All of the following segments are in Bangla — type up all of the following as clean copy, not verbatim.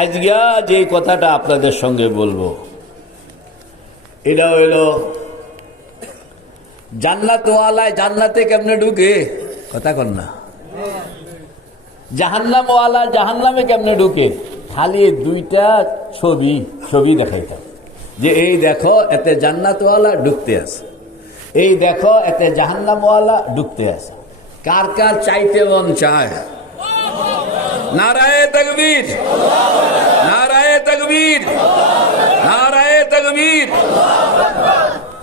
আজকে যে কথাটা আপনাদের সঙ্গে বলবো এটা হইল জান্নাতওয়ালায় জান্নাতে কেমনে ঢুকে, কথা কন না। জাহান্নামওয়ালা জাহান্নামে কেমনে ঢুকে, খালি দুইটা ছবি দেখাইতাম যে এই দেখো এতে জান্নাতওয়ালা ঢুকতে আছে, এই দেখো এতে জাহান্নামওয়ালা ঢুকতে আছে। কার কার চাইতে মন চায়? নারায়ে তাকবীর, নারায়ে তাকবীর, নারায়ে তাকবীর।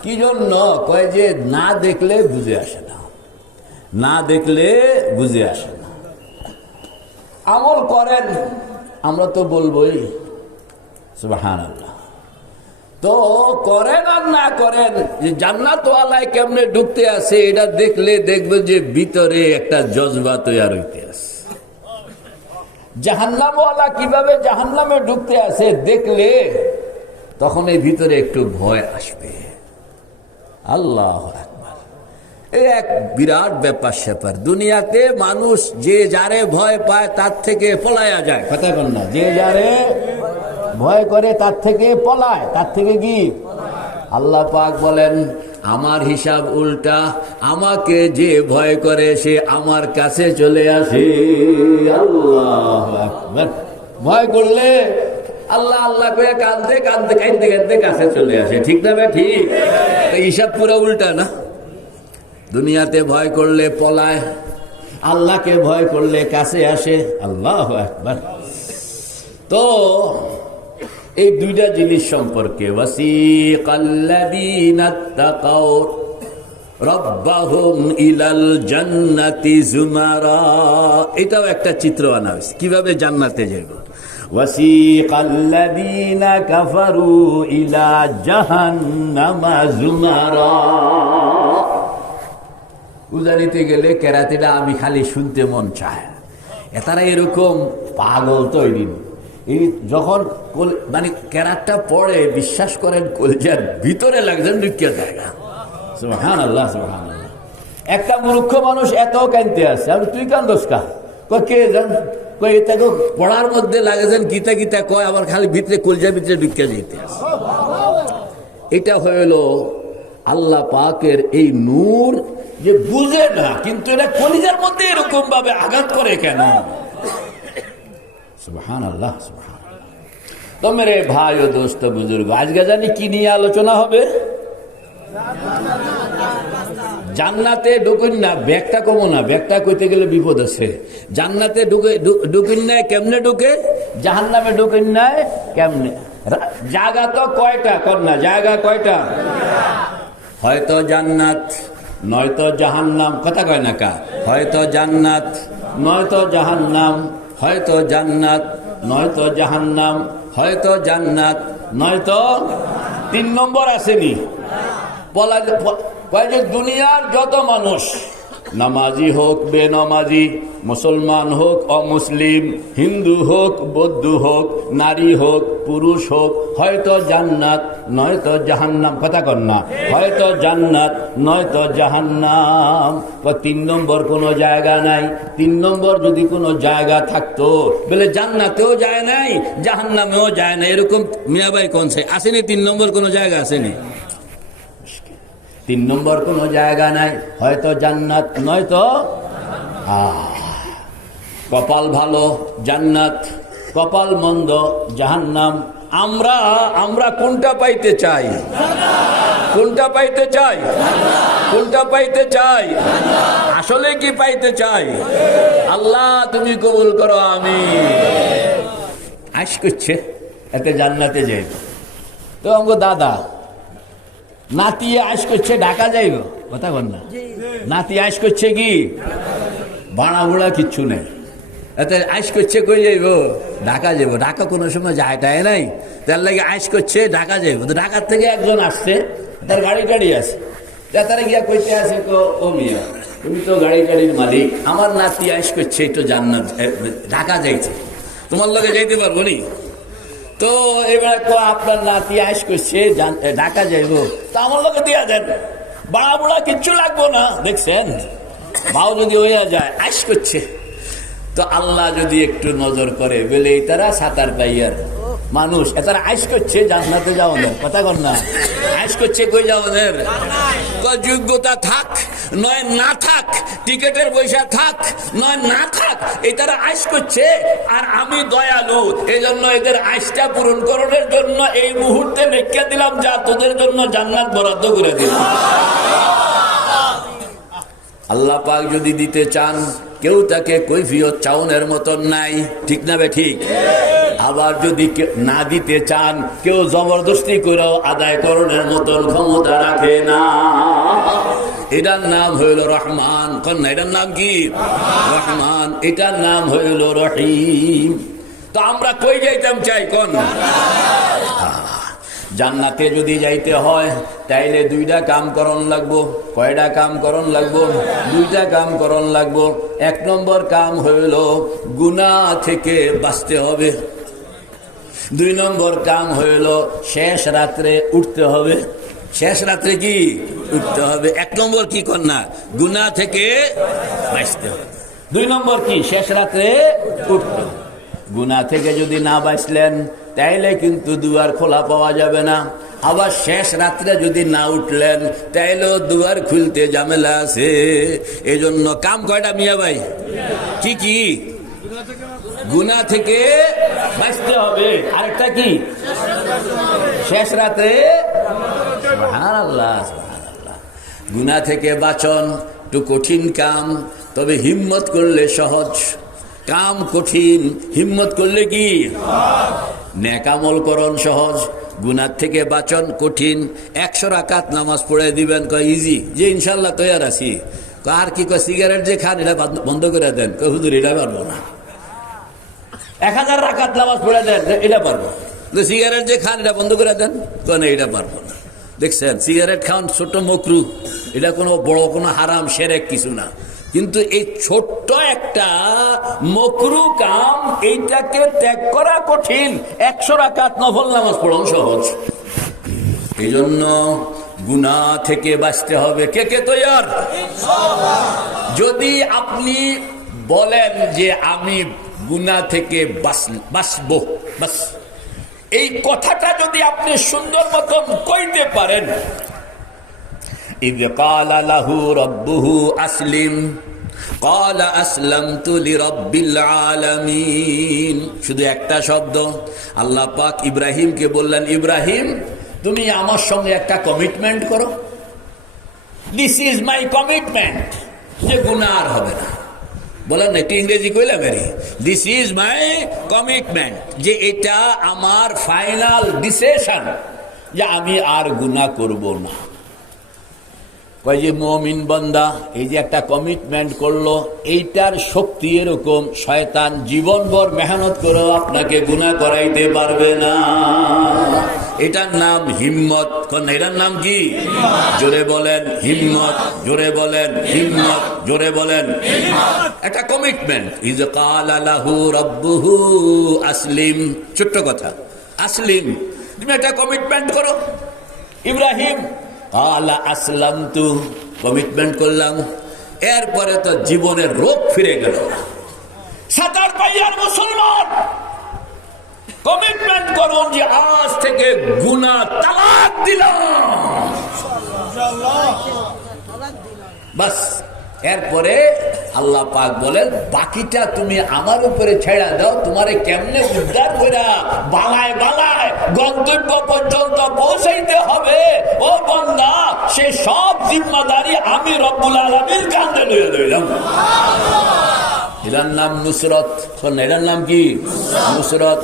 কি জন্য কয় যে না দেখলে বুঝে আসে না, না দেখলে বুঝে আসে না। আমল করেন, আমরা তো বলবোই সুবহানাল্লাহ। তো করেন আর না করেন, যে জান্নাতওয়ালায় কেমনে ঢুকতে আছে এটা দেখলে দেখবেন যে ভিতরে একটা জজবা তৈরি হইতে আছে। জাহান্নামওয়ালা কিভাবে জাহান্নামে ঢুকতে আছে দেখলে তখন এই ভিতরে একটু ভয় আসবে। আল্লাহু আকবার। এই এক বিরাট ব্যাপার স্যাপার। দুনিয়াতে মানুষ যে যারে ভয় পায় তার থেকে পলায়া যায়, কথা বল না। যে যারে ভয় করে তার থেকে পলায়, তার থেকে কি? আল্লাহ পাক বলেন আমার হিসাব উল্টা, আমাকে যে ভয় করে সে আমার কাছে চলে আসে। আল্লাহু আকবার। ভয় করলে আল্লাহ আল্লাহ করে কাঁদতে কাঁদতে কাঁদতে কাঁদতে কাছে চলে আসে, ঠিক না ভাই? ঠিক। হিসাব পুরো উল্টা না? দুনিয়াতে ভয় করলে পলায়, আল্লাহকে ভয় করলে কাছে আসে। আল্লাহু আকবার। তো এই দুইটা জিনিস সম্পর্কে ওয়াসিকাল্লাযীনা তাকাউ রাব্বাহুম ইলাল জান্নাতি যুমারা, এটাও একটা চিত্র আনা হয়েছে কিভাবে জান্নাতে যাবে। ওয়াসিকাল্লাযীনা কাফারু ইলা জাহান্নামা যুমারা। উজানিতে গেলে কেরাতিটা আমি খালি শুনতে মন চায়। এতারা এরকম পাগল তৈরি। এই যখন মানে কেরাতটা পড়ে বিশ্বাস করেন কলজার ভিতরে লাগছেন ঢুকিয়া জায়গা। সুবহানাল্লাহ, সুবহানাল্লাহ। একটা মূর্খ মানুষ এত কাঁদতে আছে, আমি তুই কান্দোস কা? কে জান কই এটাকে পড়ার মধ্যে লাগেছেন গীতা গীতা কয়, আবার খালি ভিতরে কলজার ভিতরে ঢুকিয়া যেতে আছে। এটা হইল আল্লাহ পাকের এই নূর, যে বুঝে না কিন্তু এটা কলিজার মধ্যে এরকম ভাবে আঘাত করে কেন? সুবহানাল্লাহ, সুবহানাল্লাহ। তো মেরে ভাই ও দোস্ত বুজুর্গ, আজকে জানি কি নিয়ে আলোচনা হবে? জান্নাতে ঢুকুন না, ব্যাগটা কমো না, ব্যাগটা কইতে গেলে বিপদ আছে। জান্নাতে ঢুকুন না কেমনে ঢুকে, জাহান্নামে ঢুকুন না কেমনে? জায়গা তো কয়টা কন্যা, জায়গা কয়টা? হয়তো জান্নাত নয়তো জাহান্নাম, কথা কয় না কা? হয়তো জান্নাত নয়তো জাহান্নাম, হয়তো জান্নাত নয়তো জাহান্নাম, হয়তো জান্নাত নয়তো তিন নম্বর আসেনি। দুনিয়ার যত মানুষ, নামাজি হোক বেনামাজি, মুসলমান হোক অমুসলিম, হিন্দু হোক বৌদ্ধ হোক, নারী হোক পুরুষ হোক, হয়তো জান্নাত নয়তো জাহান্নাম, কথা কন না? হয়তো জান্নাত নয়তো জাহান্নাম। তিন নম্বর কোনো জায়গা নাই। তিন নম্বর যদি কোনো জায়গা থাকতো বলে জান্নাতেও যায় নাই জাহান্নামেও যায় না, এরকম মিয়াবাই কনছে আসেনি? তিন নম্বর কোনো জায়গা আসেনি। তিন নম্বর কোনো জায়গা নাই, হয়তো জান্নাত নয়তো। কপাল ভালো জান্নাত, কপাল মন্দ জাহান্নাম। আমরা কোনটা পাইতে চাই? কোনটা পাইতে চাই? কোনটা পাইতে চাই? আসলে কি পাইতে চাই? আল্লাহ তুমি কবুল করো, আমি আশ করছে এতে জান্নাতে যাই। তো আমগো দাদা নাতি আশ করছে ঢাকা যাইব, কথা বল না? নাতি আশ করছে কি ভাড়া ভুড়া কিচ্ছু নেই, এতে আশ করছে কই যাইব? ঢাকা যাইব। ঢাকা কোনো সময় যায় নাই, তার লাগে আশ করছে ঢাকা যাইব। তো ঢাকার থেকে একজন আসছে, তার গাড়ি টাড়ি আছে, তারা গিয়া কইতে আছে ও মিয়া তুমি তো গাড়ি টাড়ির মালিক, আমার নাতি আশ করছে একটু জান্নাত ঢাকা যাইছে, তোমার লগে যাইতে পারবো নি? তো এবার আপনার নাতি আইস করছে ঢাকা যাইব, তা আমার লোকে দিয়া দেন, বাড়া বুড়া কিচ্ছু লাগবো না। দেখছেন ভাও যদি হইয়া যায়, আইস করছে। তো আল্লাহ যদি একটু নজর করে বলে তারা সাঁতার পাইয়ার মানুষ এতারা আইস করছে জান্নাতে যাওয়ানের কথা কর না, আইস করছে কই যাওয়ানের, যোগ্যতা থাক নয় না থাক, টিকেটের পয়সা থাক নয় না থাক, এই তারা আইস করছে। আর আমি দয়ালু, এই জন্য এদের আইসটা পূরণ করার জন্য এই মুহূর্তে লেখা দিলাম, যা তোদের জন্য জান্নাত বরাদ্দ করে দিলাম। আল্লাহ পাক যদি দিতে চান, কেউ তাকে কৈফিয়ত চাউনের মতন নাই, ঠিক না বে ঠিক? আবার যদি না দিতে চান, কেউ জবরদস্তি করেও আদায় করণের মতন ক্ষমতা রাখে না। এটার নাম হইল রহমান। কন্যা, এটার নাম কি? রহমান। এটার নাম হইল রহিম। তো আমরা কই যাইতাম চাই কোন? জান্নাতে যদি যাইতে হয় তাইলে দুইটা কাম করণ লাগবো। কয়টা কাম করণ লাগবো? দুইটা কাম করণ লাগবো। এক নম্বর কাম হইল গুনাহ থেকে বাঁচতে হবে। দুই নম্বর কাম হইল শেষ রাত্রে উঠতে হবে। শেষ রাত্রে কি উঠতে হবে? এক নম্বর কি কন্যা? গুনাহ থেকে বাঁচতে হবে। দুই নম্বর কি? শেষ রাত্রে উঠতে হবে। গুনাহ থেকে যদি না বাঁচলেন তাইলে কিন্তু দুয়ার খোলা পাওয়া যাবে না। আবার শেষ রাত্রে যদি না উঠলেন তাইলেও দুয়ার খুলতে ঝামেলা আছে। এই জন্য কাম কয়টা মিয়া ভাই? কি কি? গুনাহ থেকে বাঁচতে হবে। আরেকটা কি? শেষ রাত্রে। সুবহানাল্লাহ, সুবহানাল্লাহ। গুনাহ থেকে বাঁচন একটু কঠিন কাম, তবে হিম্মত করলে সহজ। কাম কঠিন, হিম্মত করলে কি? নেক আমল করণ সহজ, গুনাহ থেকে বাঁচন কঠিন। 100 রাকাত নামাজ পড়ে দিবেন, কয় ইজি, যে ইনশাল্লাহ তৈয়ার আছি। আর কি কয় সিগারেট যে খান এটা বন্ধ করে দেন, কয় হুজুর এটা পারবো না। 1000 রাকাত নামাজ পড়ে দেন, এটা পারবো। সিগারেট যে খান এটা বন্ধ করে দেন, কয় না এটা পারবো না। দেখছেন, সিগারেট খান ছোট মকরু, এটা কোনো বড় কোনো হারাম শিরক কিছু না। কিন্তু এই ছোট্ট একটা মকরু কাম, এইটাকে ত্যাগ করা কঠিন। 100 রাকাত নফল নামাজ পড়ানো সহজ। এই জন্য গুনাহ থেকে বাঁচতে হবে। কে কে তৈয়ার? যদি আপনি বলেন যে আমি গুনাহ থেকে বাঁচবো, বাস এই কথাটা যদি আপনি সুন্দর মতন কইতে পারেন, إذ قال له ربه أسلم قال أسلمت لرب العالمين। শুধু একটা শব্দ। আল্লাহ পাক ইব্রাহিমকে বললেন, ইব্রাহিম তুমি আমার সঙ্গে একটা কমিটমেন্ট করো। দিস ইজ মাই কমিটমেন্ট, যে গুনাহ আর হবে না। বলেন একটু ইংরেজি কইলা বেরি, দিস ইজ মাই কমিটমেন্ট, যে এটা আমার ফাইনাল ডিসিশন যে আমি আর গুনাহ করব না। কয় যে মুমিন বান্দা এই যে একটা কমিটমেন্ট করলো, এইটার শক্তি এরকম, শয়তান জীবনভর মেহনত করে আপনাকে গুনাহ করাইতে পারবে না। এটার নাম হিম্মত। এটার নাম কি? জোরে বলেন হিম্মত, জোরে বলেন হিম্মত, জোরে বলেন একটা কমিটমেন্ট। ইজ ক্বালা লাহু রাব্বুহু আসলিম, ছোট্ট কথা, আসলিম, তুমি একটা কমিটমেন্ট করো। ইব্রাহিম ক্বালা আসলামতু, কমিটমেন্ট করলাম। এরপরে তো জীবনের রোগ ফিরে গেল। সাতার পাইয়ার মুসলমান কমিটমেন্ট করুন যে আজ থেকে গুনাহ তালাক দিলাম, বাস। এরপরে আল্লাহ পাক বলেন বাকিটা তুমি আমার উপরে ছেড়া দাও, তোমারে কেমনে উদ্ধার কইরা বালায় বালায় গন্তব্য পর্যন্ত পৌঁছাইতে হবে ও বান্দা, সে সব জিম্মাদারি আমি রব্বুল আলামিন কাঁধে লইয়া লইলাম। এটার নাম নুসরত। এটার নাম কি? নুসরত।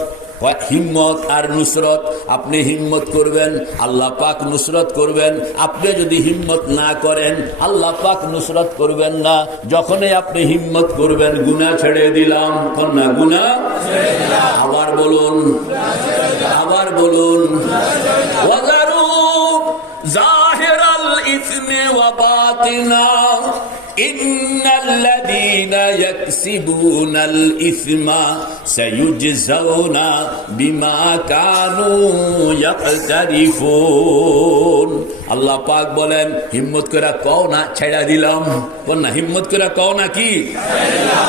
হিম্মত আর নুসরত। আপনি হিম্মত করবেন, আল্লাহ পাক নুসরত করবেন। আপনি যদি হিম্মত না করেন, আল্লাহ পাক নুসরত করবেন না। যখনই আপনি হিম্মত করবেন, গুনাহ ছেড়ে দিলাম, কন্যা গুনাহ। আবার বলুন, আবার বলুন, ওয়াজারু জাহিরাল ইসমি ওয়া বাতিনা, ইন্নাল্লাযীনা ইয়াকসিবুনাল ইসমা সায়ুজজাউনা বিমা কানু ইয়াকতারিফুন। আল্লাহ পাক বলেন, হিম্মত করে কও না ছেড়ে দিলাম, বল না হিম্মত করে কও না কি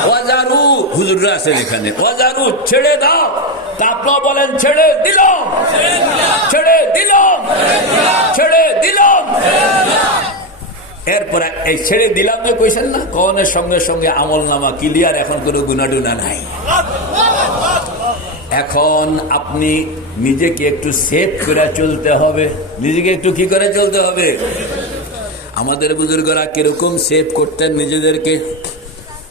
ওয়াজারু, হুজুররা আছেন এখানে, ওয়াজারু ছেড়ে দাও। তারপর বলেন ছেড়ে দিলাম, ছেড়ে দিলাম, ছেড়ে দিলাম। এরপরে এই ছেড়ে দিলাম যে কইছেন না, কওনের সঙ্গে সঙ্গে আমল নামা ক্লিয়ার, এখন কোনো গুনাডুনা নাই। এখন আপনি নিজেকে একটু সেভ করে চলতে হবে, নিজেকে একটু কি করে চলতে হবে। আমাদের বুজুর্গরা কিরকম সেভ করতেন নিজেদেরকে,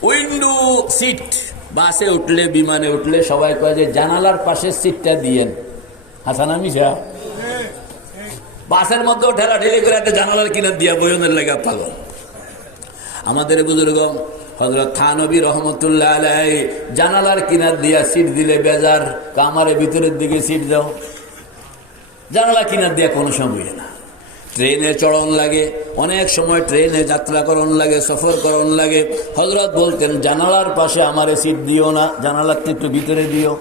উইন্ডো সিট, বাসে উঠলে বিমানে উঠলে সবাই কয় যে জানালার পাশে সিটটা দিয়েন। হাসান আমিশা বাসের মধ্যে ঠেলাঠেলি করে একটা জানালার কিনার দিয়া বয়নের লেগা পাগল। আমাদের বুজুর্গ হযরত থানবী রহমতুল্লাহ আলাইহি জানালার কিনার দিয়া সিট দিলে বেজার, কামারে ভিতরের দিকে সিট দাও, জানালা কিনার দিয়া কোনো সময় না। ট্রেনে চড়ন লাগে, অনেক সময় ট্রেনে যাত্রা করন লাগে, সফর করন লাগে, হযরত বলতেন জানালার পাশে আমারে সিট দিও না, জানালার একটু ভিতরে দিও।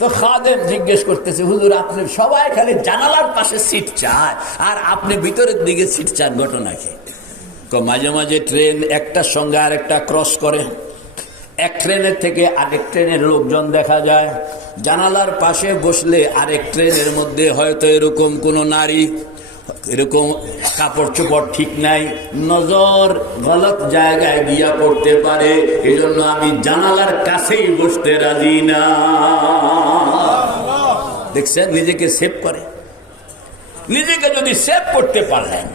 তো খাদেম জিজ্ঞেস করতেছে, হুজুর আপনি সবাই খালি জানালার পাশে সিট চায় আর আপনি ভিতরের দিকে সিট চান, ঘটনা কি? মাঝে মাঝে ট্রেন একটার সঙ্গে আরেকটা ক্রস করে, এক ট্রেনের থেকে আরেক ট্রেনের লোকজন দেখা যায়, জানালার পাশে বসলে আরেক ট্রেনের মধ্যে হয়তো এরকম কোন নারী, এরকম কাপড় চোপড় ঠিক নাই, নজর গলত জায়গায় গিয়া পড়তে পারে, এই জন্য আমি জানালার কাছেই বসতে রাজি না। দেখছেন, নিজেকে সেভ করে। নিজেকে যদি সেভ করতে পারলেন,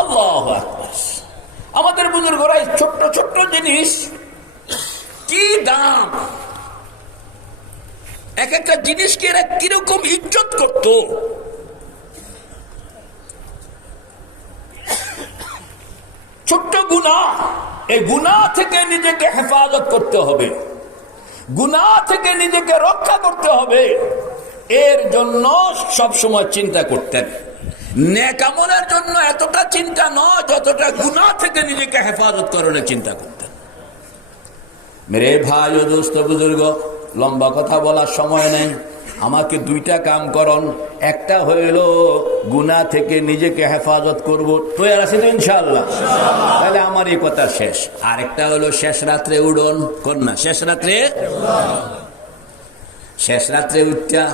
আল্লাহু আকবার। আমাদের বুজুর্গরা ছোট্ট ছোট্ট জিনিস কি দাম, এক একটা জিনিসকে এরা কিরকম ইজ্জত করত। ছোট্ট গুনাহ, এই গুনাহ থেকে নিজেকে হেফাজত করতে হবে, গুনাহ থেকে নিজেকে রক্ষা করতে হবে, এর জন্য সব সময় চিন্তা করতেন। নেক আমলের জন্য এতটা চিন্তা নয় যতটা গুনাহ থেকে নিজেকে হেফাজত করার চিন্তা করতেন। মেরে ভাই ও দোস্ত বুজুর্গ, লম্বা কথা বলার সময় নেই, আমাকে দুইটা কাম করুন। একটা হইল গুনাহ থেকে নিজেকে হেফাজত করব, তৈরি আছেন ইনশাআল্লাহ? তাহলে আমার এই কথা শেষ। আরেকটা হলো শেষ রাত্রে উঠুন, কন্যা শেষ রাত্রে, শেষ রাত্রে উঠটা,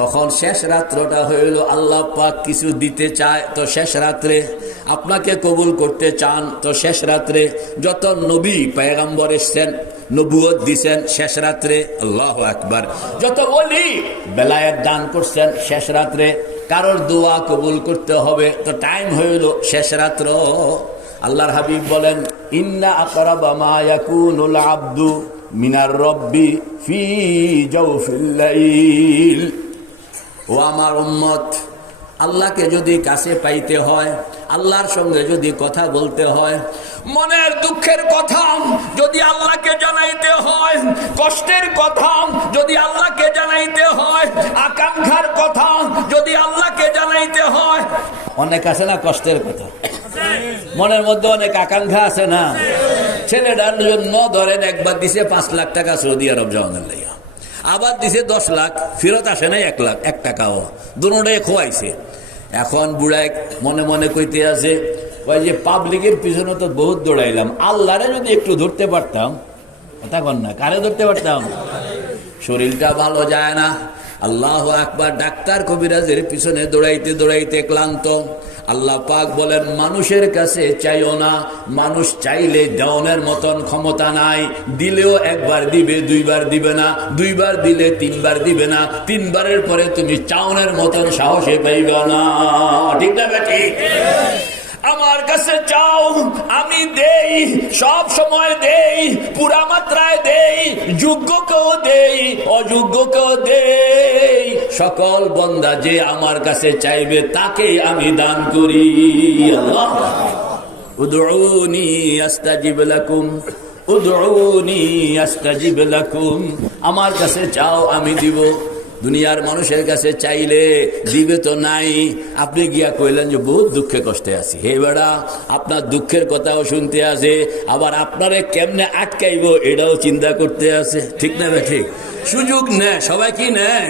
তখন শেষ রাত্রটা হইল আল্লাহ পাক কিছু দিতে চায়, তো শেষ রাত্রে আপনাকে কবুল করতে চান, তো শেষ রাত্রে যত নবী পয়গম্বর এসেছেন, নবুয়ত দিছেন শেষ রাত্রে, আল্লাহু আকবার, যত ওলি বেলায়েত দান করছেন শেষ রাত্রে, কারোর দোয়া কবুল করতে হবে, তো টাইম হইল শেষ রাত্র। আল্লাহর হাবিব বলেন, ইন্না আকরাবা মা ইয়াকুনুল আবদু মিনার রব্বি ফি জাওফিল লাইল। ও আমার উম্মত, আল্লাহকে যদি কাছে পাইতে হয়, আল্লাহর সঙ্গে যদি কথা বলতে হয়, মনের দুঃখের কথা যদি আল্লাহকে জানাইতে হয়, কষ্টের কথা যদি আল্লাহকে জানাইতে হয়, আকাঙ্ক্ষার কথা যদি আল্লাহকে জানাইতে হয়, অনেক আছে না কষ্টের কথা, মনের মধ্যে অনেক আকাঙ্ক্ষা আছে না। ছেলেটার জন্য ধরেন একবার দিছে 5 লাখ টাকা সৌদি আরব যাওয়ার লাগে, আবার দিছে 10 লাখ, ফেরত আসে নাই 1 লাখ 1 টাকাও, দুটোটাই খোয়াইছে। এখন বুড়ায় মনে মনে কইতে আছে, ওই যে পাবলিকের পিছনে তো বহুত দৌড়াইলাম, আল্লাহরে যদি একটু ধরতে পারতাম, কথা কন না, কারে ধরতে পারতাম? শরীরটা ভালো যায় না, আল্লাহু আকবার, ডাক্তার কবিরাজের পিছনে দৌড়াইতে দৌড়াইতে ক্লান্ত। আল্লাহ পাক বলেন, মানুষের কাছে চাইও না, মানুষ চাইলে দেওয়ানের মতন ক্ষমতা নাই, দিলেও একবার দিবে, 2 বার দিবে না, 2 বার দিলে 3 বার দিবে না, 3 বারের পরে তুমি চাওনের মতন সাহসে পাইবে না, ঠিক না বেটি? আমার কাছে চাও, আমি দেই, সব সময় দেই, পুরা মাত্রায় দেই, যোগ্যকেও দেই, অযোগ্যকেও দেই। সকল বান্দা যে আমার কাছে চাইবে তাকে আমি দান করি। আল্লাহ, উদউনি আস্তাজিব লাকুম, উদউনি আস্তাজিব লাকুম, আমার কাছে চাও আমি দিব। দুনিয়ার মানুষের কাছে চাইলে দিবে তো নাই। আপনি গিয়া কইলেন যে বহুত দুঃখে কষ্টে আছি, হে বেড়া আপনার দুঃখের কথাও শুনতে আছে, আবার আপনারে কেমনে আটকাইব এটাও চিন্তা করতে আছে। ঠিক না ভাই? ঠিক। সুযোগ নেয়, সবাই কি নেয়?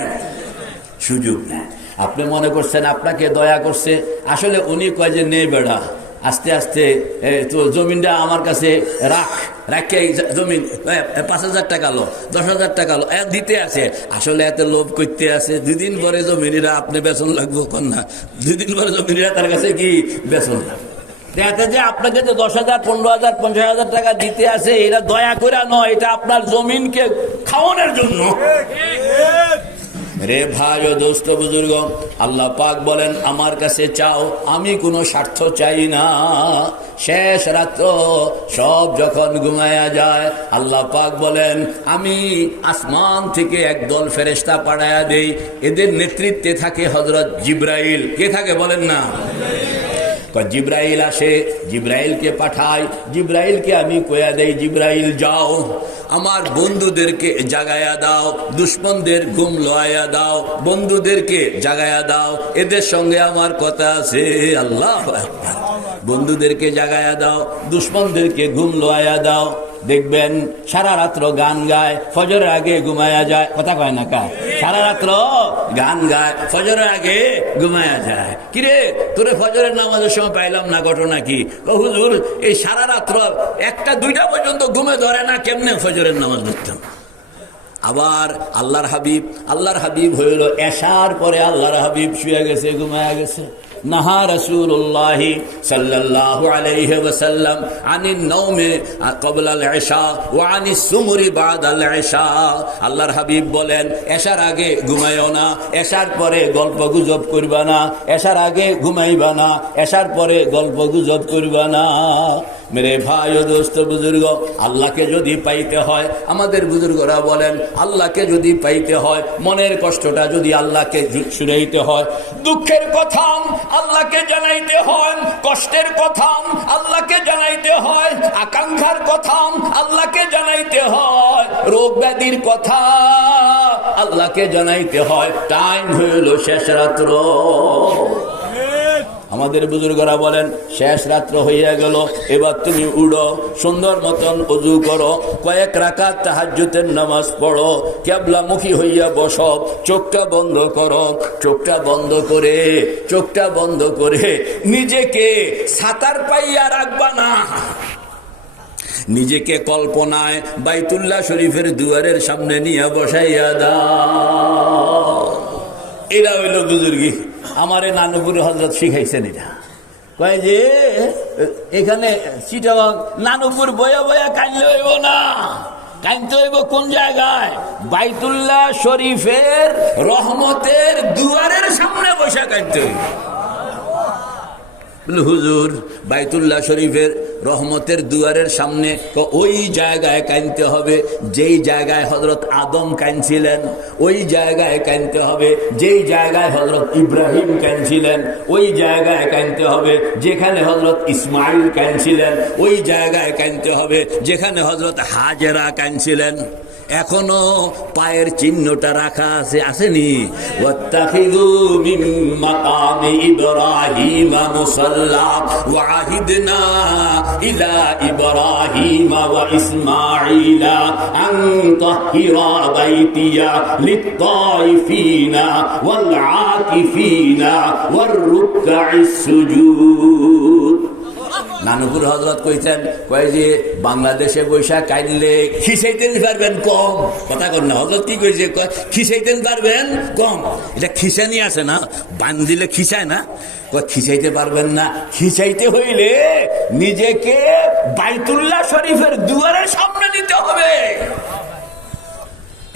সুযোগ নেয়। আপনি মনে করছেন আপনাকে দয়া করছে, আসলে উনি কয় যে নে বেড়া আস্তে আস্তে তো জমিনটা আমার কাছে রাখে জমিন 5,000 টাকা লো, 10,000 টাকা লো দিতে আছে। আসলে এত লোভ করতে আছে, 2 দিন পরে জমিনিরা আপনি বেতন লাগবো কন্যা, 2 দিন পরে জমিনিরা তার কাছে কি বেতন লাগবে। দেখে যে আপনাকে যে 10,000, 15,000, 50,000 টাকা দিতে আছে, এটা দয়া করে নয়, এটা আপনার জমিনকে খাওয়ানোর জন্য। রে ভাই ও দোস্ত বুজুর্গ, আল্লাহ পাক বলেন আমার কাছে চাও, আমি কোনো স্বার্থ চাই না। শেষ রাত্র সব যখন ঘুমায়া যায়, আল্লাহ পাক বলেন আমি আসমান থেকে একদল ফেরেশতা পাঠায়া দেই, এদের নেতৃত্বে থাকে হযরত জিবরাইল। কে থাকে বলেন না? জিব্রাইল আসে, জিব্রাইলকে পাঠায়, জিব্রাইলকে আমি কয়া দেই জিব্রাইল যাও আমার বন্ধুদেরকে জাগায়া দাও, দুশ্মনদের ঘুম লোয়া দাও, বন্ধুদেরকে জাগায়া দাও, এদের সঙ্গে আমার কথা আছে। আল্লাহ বন্ধুদেরকে জাগায়া দাও, দুশ্মনদেরকে ঘুম লোয়া দাও। দেখবেন সারা রাত্র গান গায়, ফজরের আগে ঘুমায়া যায়। কথা কয় না কা? সারা রাত্র গান গায়, ফজরের আগে ঘুমায়া যায়। কিরে তোরে ফজরের নামাজের সময় পাইলাম না, ঘটনা কি? হুজুর এই সারা রাত্র 1টা 2টা পর্যন্ত ঘুমে ধরে না, কেমনে ফজরের নামাজ পড়তাম। আবার আল্লাহর হাবিব হইল এশার পরে, আল্লাহর হাবিব শুয়ে গেছে, ঘুমায়া গেছে। নাহা রাসূলুল্লাহ সাল্লাল্লাহু আলাইহি ওয়াসাল্লাম আনিন নওমে ক্বাবলাল ইশা ওয়া আনিস সুমরি বাদাল ইশা। আল্লাহর হাবিব বলেন এশার আগে ঘুমাইও না, এশার পরে গল্প গুজব করবা না, এশার আগে ঘুমাইবা না, এশার পরে গল্প গুজব করবা না। মেরে ভাই ও দোস্ত বুজুর্গ, আল্লাহকে যদি পাইতে হয়, আমাদের বুজুর্গরা বলেন আল্লাহকে যদি পাইতে হয়, মনের কষ্টটা যদি আল্লাহকে শুনাইতে হয়, দুঃখের কথা আল্লাহকে জানাইতে হয়, কষ্টের কথা আল্লাহকে জানাইতে হয়, আকাঙ্ক্ষার কথা আল্লাহকে জানাইতে হয়, রোগ ব্যাধির কথা আল্লাহকে জানাইতে হয়, টাইম হইল শেষ রাত্র। আমাদের বুজুর্গরা বলেন শেষ রাত্র হইয়া গেল, এবার তুমি উড়ো, সুন্দর মতন ওযু করো, কয়েক রাকাত তাহাজ্জুদের নামাজ পড়ো, কিবলামুখী হইয়া বসো, চোখটা বন্ধ করো, চোখটা বন্ধ করে নিজেকে সাতার পাইয়া রাখবা না, নিজেকে কল্পনায় বাইতুল্লাহ শরীফের দুয়ারের সামনে নিয়ে বসাইয়া দাও। এরা হইল বুজুর্গি। আমারে নানুপুরে হযরত শিখাইছেন এটা। কয় যে এখানে চিটাগাং নানুপুর বয়া বয়া কাইলে হইব না, কাইতে হইব কোন জায়গায়? বাইতুল্লাহ শরীফের রহমতের দুয়ারের সামনে বসে কাইতে হইব। হুজুর বাইতুল্লাহ শরীফের রহমতের দুয়ারের সামনে, ওই জায়গায় কাঁদতে হবে যেই জায়গায় হযরত আদম কাঁদছিলেন, ওই জায়গায় কাঁদতে হবে যেই জায়গায় হযরত ইব্রাহিম কাঁদছিলেন, ওই জায়গায় কাঁদতে হবে যেখানে হযরত ইসমাইল কাঁদছিলেন, ওই জায়গায় কাঁদতে হবে যেখানে হযরত হাজেরা কাঁদছিলেন। এখনো পায়ের চিহ্নটা রাখা আছে, আসেনি? ওয়াত্তাখিযু মিন মাকামি ইব্রাহিমা মুসাল্লা ওয়া আহিদনা ইলা ইব্রাহিমা ওয়া ইসমাঈলা আন তাহহিরা বাইতিয়া লিত-তাইফিনা ওয়াল আকিফিনা ওয়ার রুকআইস সুজুদ। নানুপুর হযরত কইছেন, কয় যে বাংলাদেশে বৈশা কাইলে খিসাইতেন পারবেন কম। কথা কর না, হযরত কি কইছে? খিসাইতেন পারবেন কম। এটা খিসানি আছে না, বান দিলে খিসায় না, খিসাইতে পারবেন না। খিসাইতে হইলে নিজেকে বাইতুল্লাহ শরীফের দুয়ারের সামনে নিতে হবে।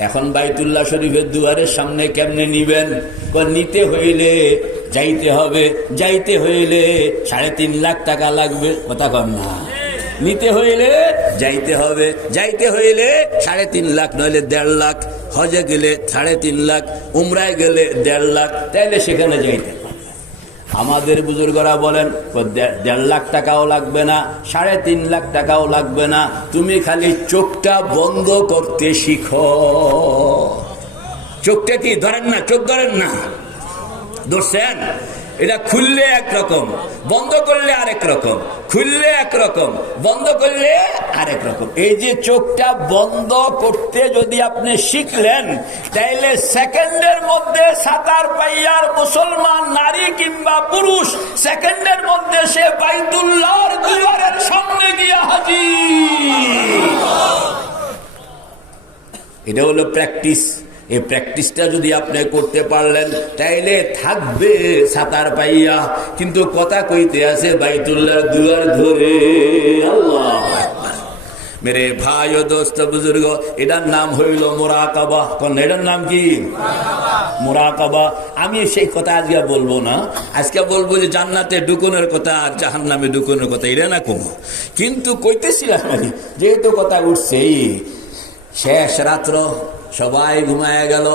এখন বাইতুল্লাহ শরীফের দুয়ারের সামনে কেমনে নিবেন? নিতে হইলে যাইতে হইলে 3.5 লাখ টাকা লাগবে। কথা কর না, নিতে হইলে যাইতে হবে, যাইতে হইলে 3.5 লাখ, নইলে 1.5 লাখ। হজে গেলে 3.5 লাখ, উমরায় গেলে 1.5 লাখ, তাইলে সেখানে যাইতে। আমাদের বুজুর্গরা বলেন 1.5 লাখ টাকাও লাগবে না, 3.5 লাখ টাকাও লাগবে না, তুমি খালি চোখটা বন্ধ করতে শিখো। চোখটা কি ধরেন না, চোখ ধরেন না, ধরছেন? এটা খুললে একরকম, বন্ধ করলে আরেক রকম, খুললে একরকম, বন্ধ করলে আরেক রকম। এই যে চোখটা বন্ধ করতে যদি আপনি শিখলেন, তাইলে সেকেন্ডের মধ্যে সাতার পাইয়ার মুসলমান নারী কিংবা পুরুষ সেকেন্ডের মধ্যে সে বাইতুল্লাহর দুয়ারের সামনে গিয়ে হাজির। এটা হলো প্র্যাকটিস। এই প্র্যাকটিসটা যদি আপনি করতে পারলেন, তাইলে থাকবে সাতার পাইয়া, কিন্তু কথা কইতে আছে বাইতুল্লাহ দুয়ার ধরে। আল্লাহ মেরে ভাই ও দোস্ত বুজুর্গ, এটার নাম হইল মুরাকাবা। কোন এটার নাম কি? মুরাকাবা। আমি সেই কথা আজকে বলবো না, আজকে বলবো যে জান্নাতে ঢুকুনের কথা আর জাহান্নামে ঢুকুনের কথা, এটা না কম। কিন্তু কইতেছিলাম যেহেতু কথা উঠছেই, শেষ রাত্র সবাই ঘুমায় গেল,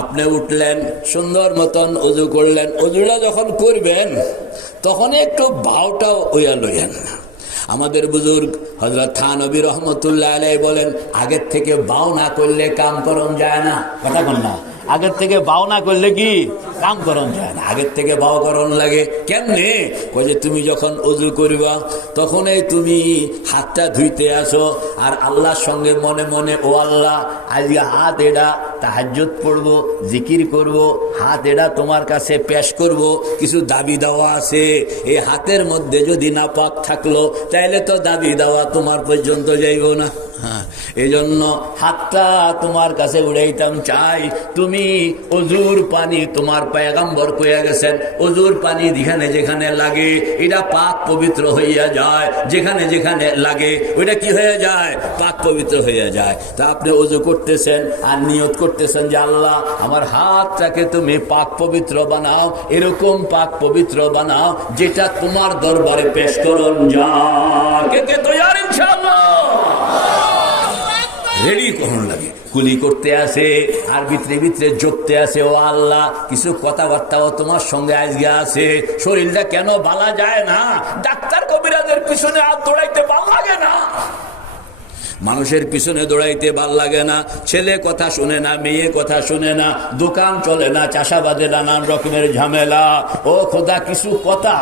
আপনি উঠলেন, সুন্দর মতন অজু করলেন। অজুটা যখন করবেন তখন একটু ভাওটাও ওয়া লইয়েন। আমাদের বুজুর্গ হযরত থানবী রহমতুল্লাহ আলাইহি বলেন, আগের থেকে বাও না করলে কাম করন যায় না। কথা বল না, আগের থেকে বাও না করলে কি কাম করন যায় না, আগের থেকে বাও করন লাগে। কেমনে? কই যে তুমি যখন অজু করবা তখনই তুমি হাতটা ধুইতে আসো, আর আল্লাহর সঙ্গে মনে মনে, ও আল্লাহ আজকে হাত এডা তাহাজ্জুদ পড়ব, জিকির করব, হাত এডা তোমার কাছে পেশ করব, কিছু দাবি দেওয়া আছে। এই হাতের মধ্যে যদি নাপাক থাকলো তাইলে তো দাবি দেওয়া তোমার পর্যন্ত যাইব না। হ্যাঁ, এই জন্য হাতটা তোমার কাছে উড়াইতাম চাই। তুমি অজুর পানি, তোমার পয়গম্বর কইয়া গেছেন, অজুর পানি যেখানে যেখানে লাগে এটা পাক পবিত্র হইয়া যায়, যেখানে যেখানে লাগে ওইটা কি হয়ে যায়? পাক পবিত্র হইয়া যায়। তা আপনি অজু করতেছেন আর নিয়ত করতেছেন যে আল্লাহ আমার হাতটাকে তুমি পাক পবিত্র বানাও, এরকম পাক পবিত্র বানাও যেটা তোমার দরবারে পেশ করুন যায়। কে কে তৈয়ার ইনশাআল্লাহ? রেডি কখন লাগে, কুলি করতে আসে আর ভিতরে ভিতরে জপতে আসে, ও আল্লাহ কিছু কথাবার্তাও তোমার সঙ্গে আজকে আছে। শরীরটা কেন ভালো যায় না? ডাক্তার কবিরাজের পিছনে আর দৌড়াইতে ভালো লাগে না, মানুষের পিছনে দৌড়াইতে ভাল লাগে না, ছেলে কথা শুনে না, মেয়ে কথা শুনে না, দোকান চলে না, চাষাবাদে নানান রকমের ঝামেলা। ও খোদা কিছু কথা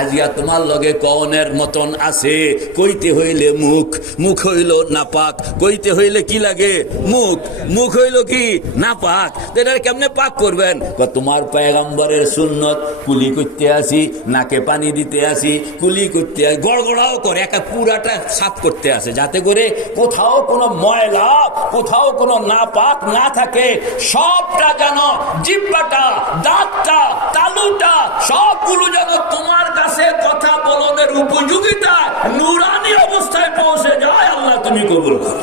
আজকে তোমার লগে কওনের মতন আছে, কইতে হইলে মুখ, মুখ হইল নাপাক, কইতে হইলে কি লাগে? মুখ, মুখ হইল কি? নাপাক। এটা কেমনে পাক করবেন? তোমার পয়গম্বরের সুন্নত, কুলি করতে আসি, নাকে পানি দিতে আসি, কুলি করতে আসি, গড়গড়াও করে একা পুরাটা সাফ করতে আসে, যাতে করে কোথাও কোনো ময়লা, কোথাও কোনো নাপাক না থাকে। সবটা যেন, জিহ্বাটা, দাঁতটা, তালুটা, সবগুলো যেন তোমার কাছে কথা বলনের উপযোগিতা নূরানি অবস্থায় পৌঁছে যায়। আল্লাহ তুমি কবুল করো।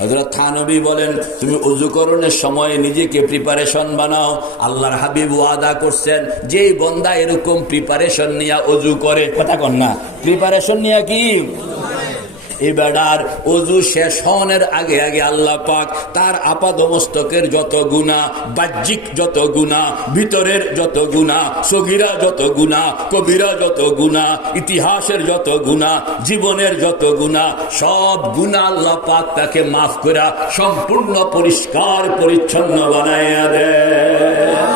হযরত থানবী বলেন, তুমি অজুকরণের সময় নিজেকে প্রিপারেশন বানাও। আল্লাহর হাবিব ওয়াদা করছেন, যেই বান্দা এরকম প্রিপারেশন নিয়ে অজু করে, কথা কন না, প্রিপারেশন নিয়ে কি এবারে অজু শেষ হওয়ার আগে আগে আল্লাহ পাক তার আপাদমস্তকের যত গুনাহ, বাহ্যিক যত গুনাহ, ভিতরের যত গুনাহ, সগীরা যত গুনাহ, কবিরা যত গুনাহ, ইতিহাসের যত গুনাহ, জীবনের যত গুনাহ, সব গুনাহ আল্লাহ পাক তাকে মাফ করে সম্পূর্ণ পরিষ্কার পরিচ্ছন্ন বানাইয়া দেন।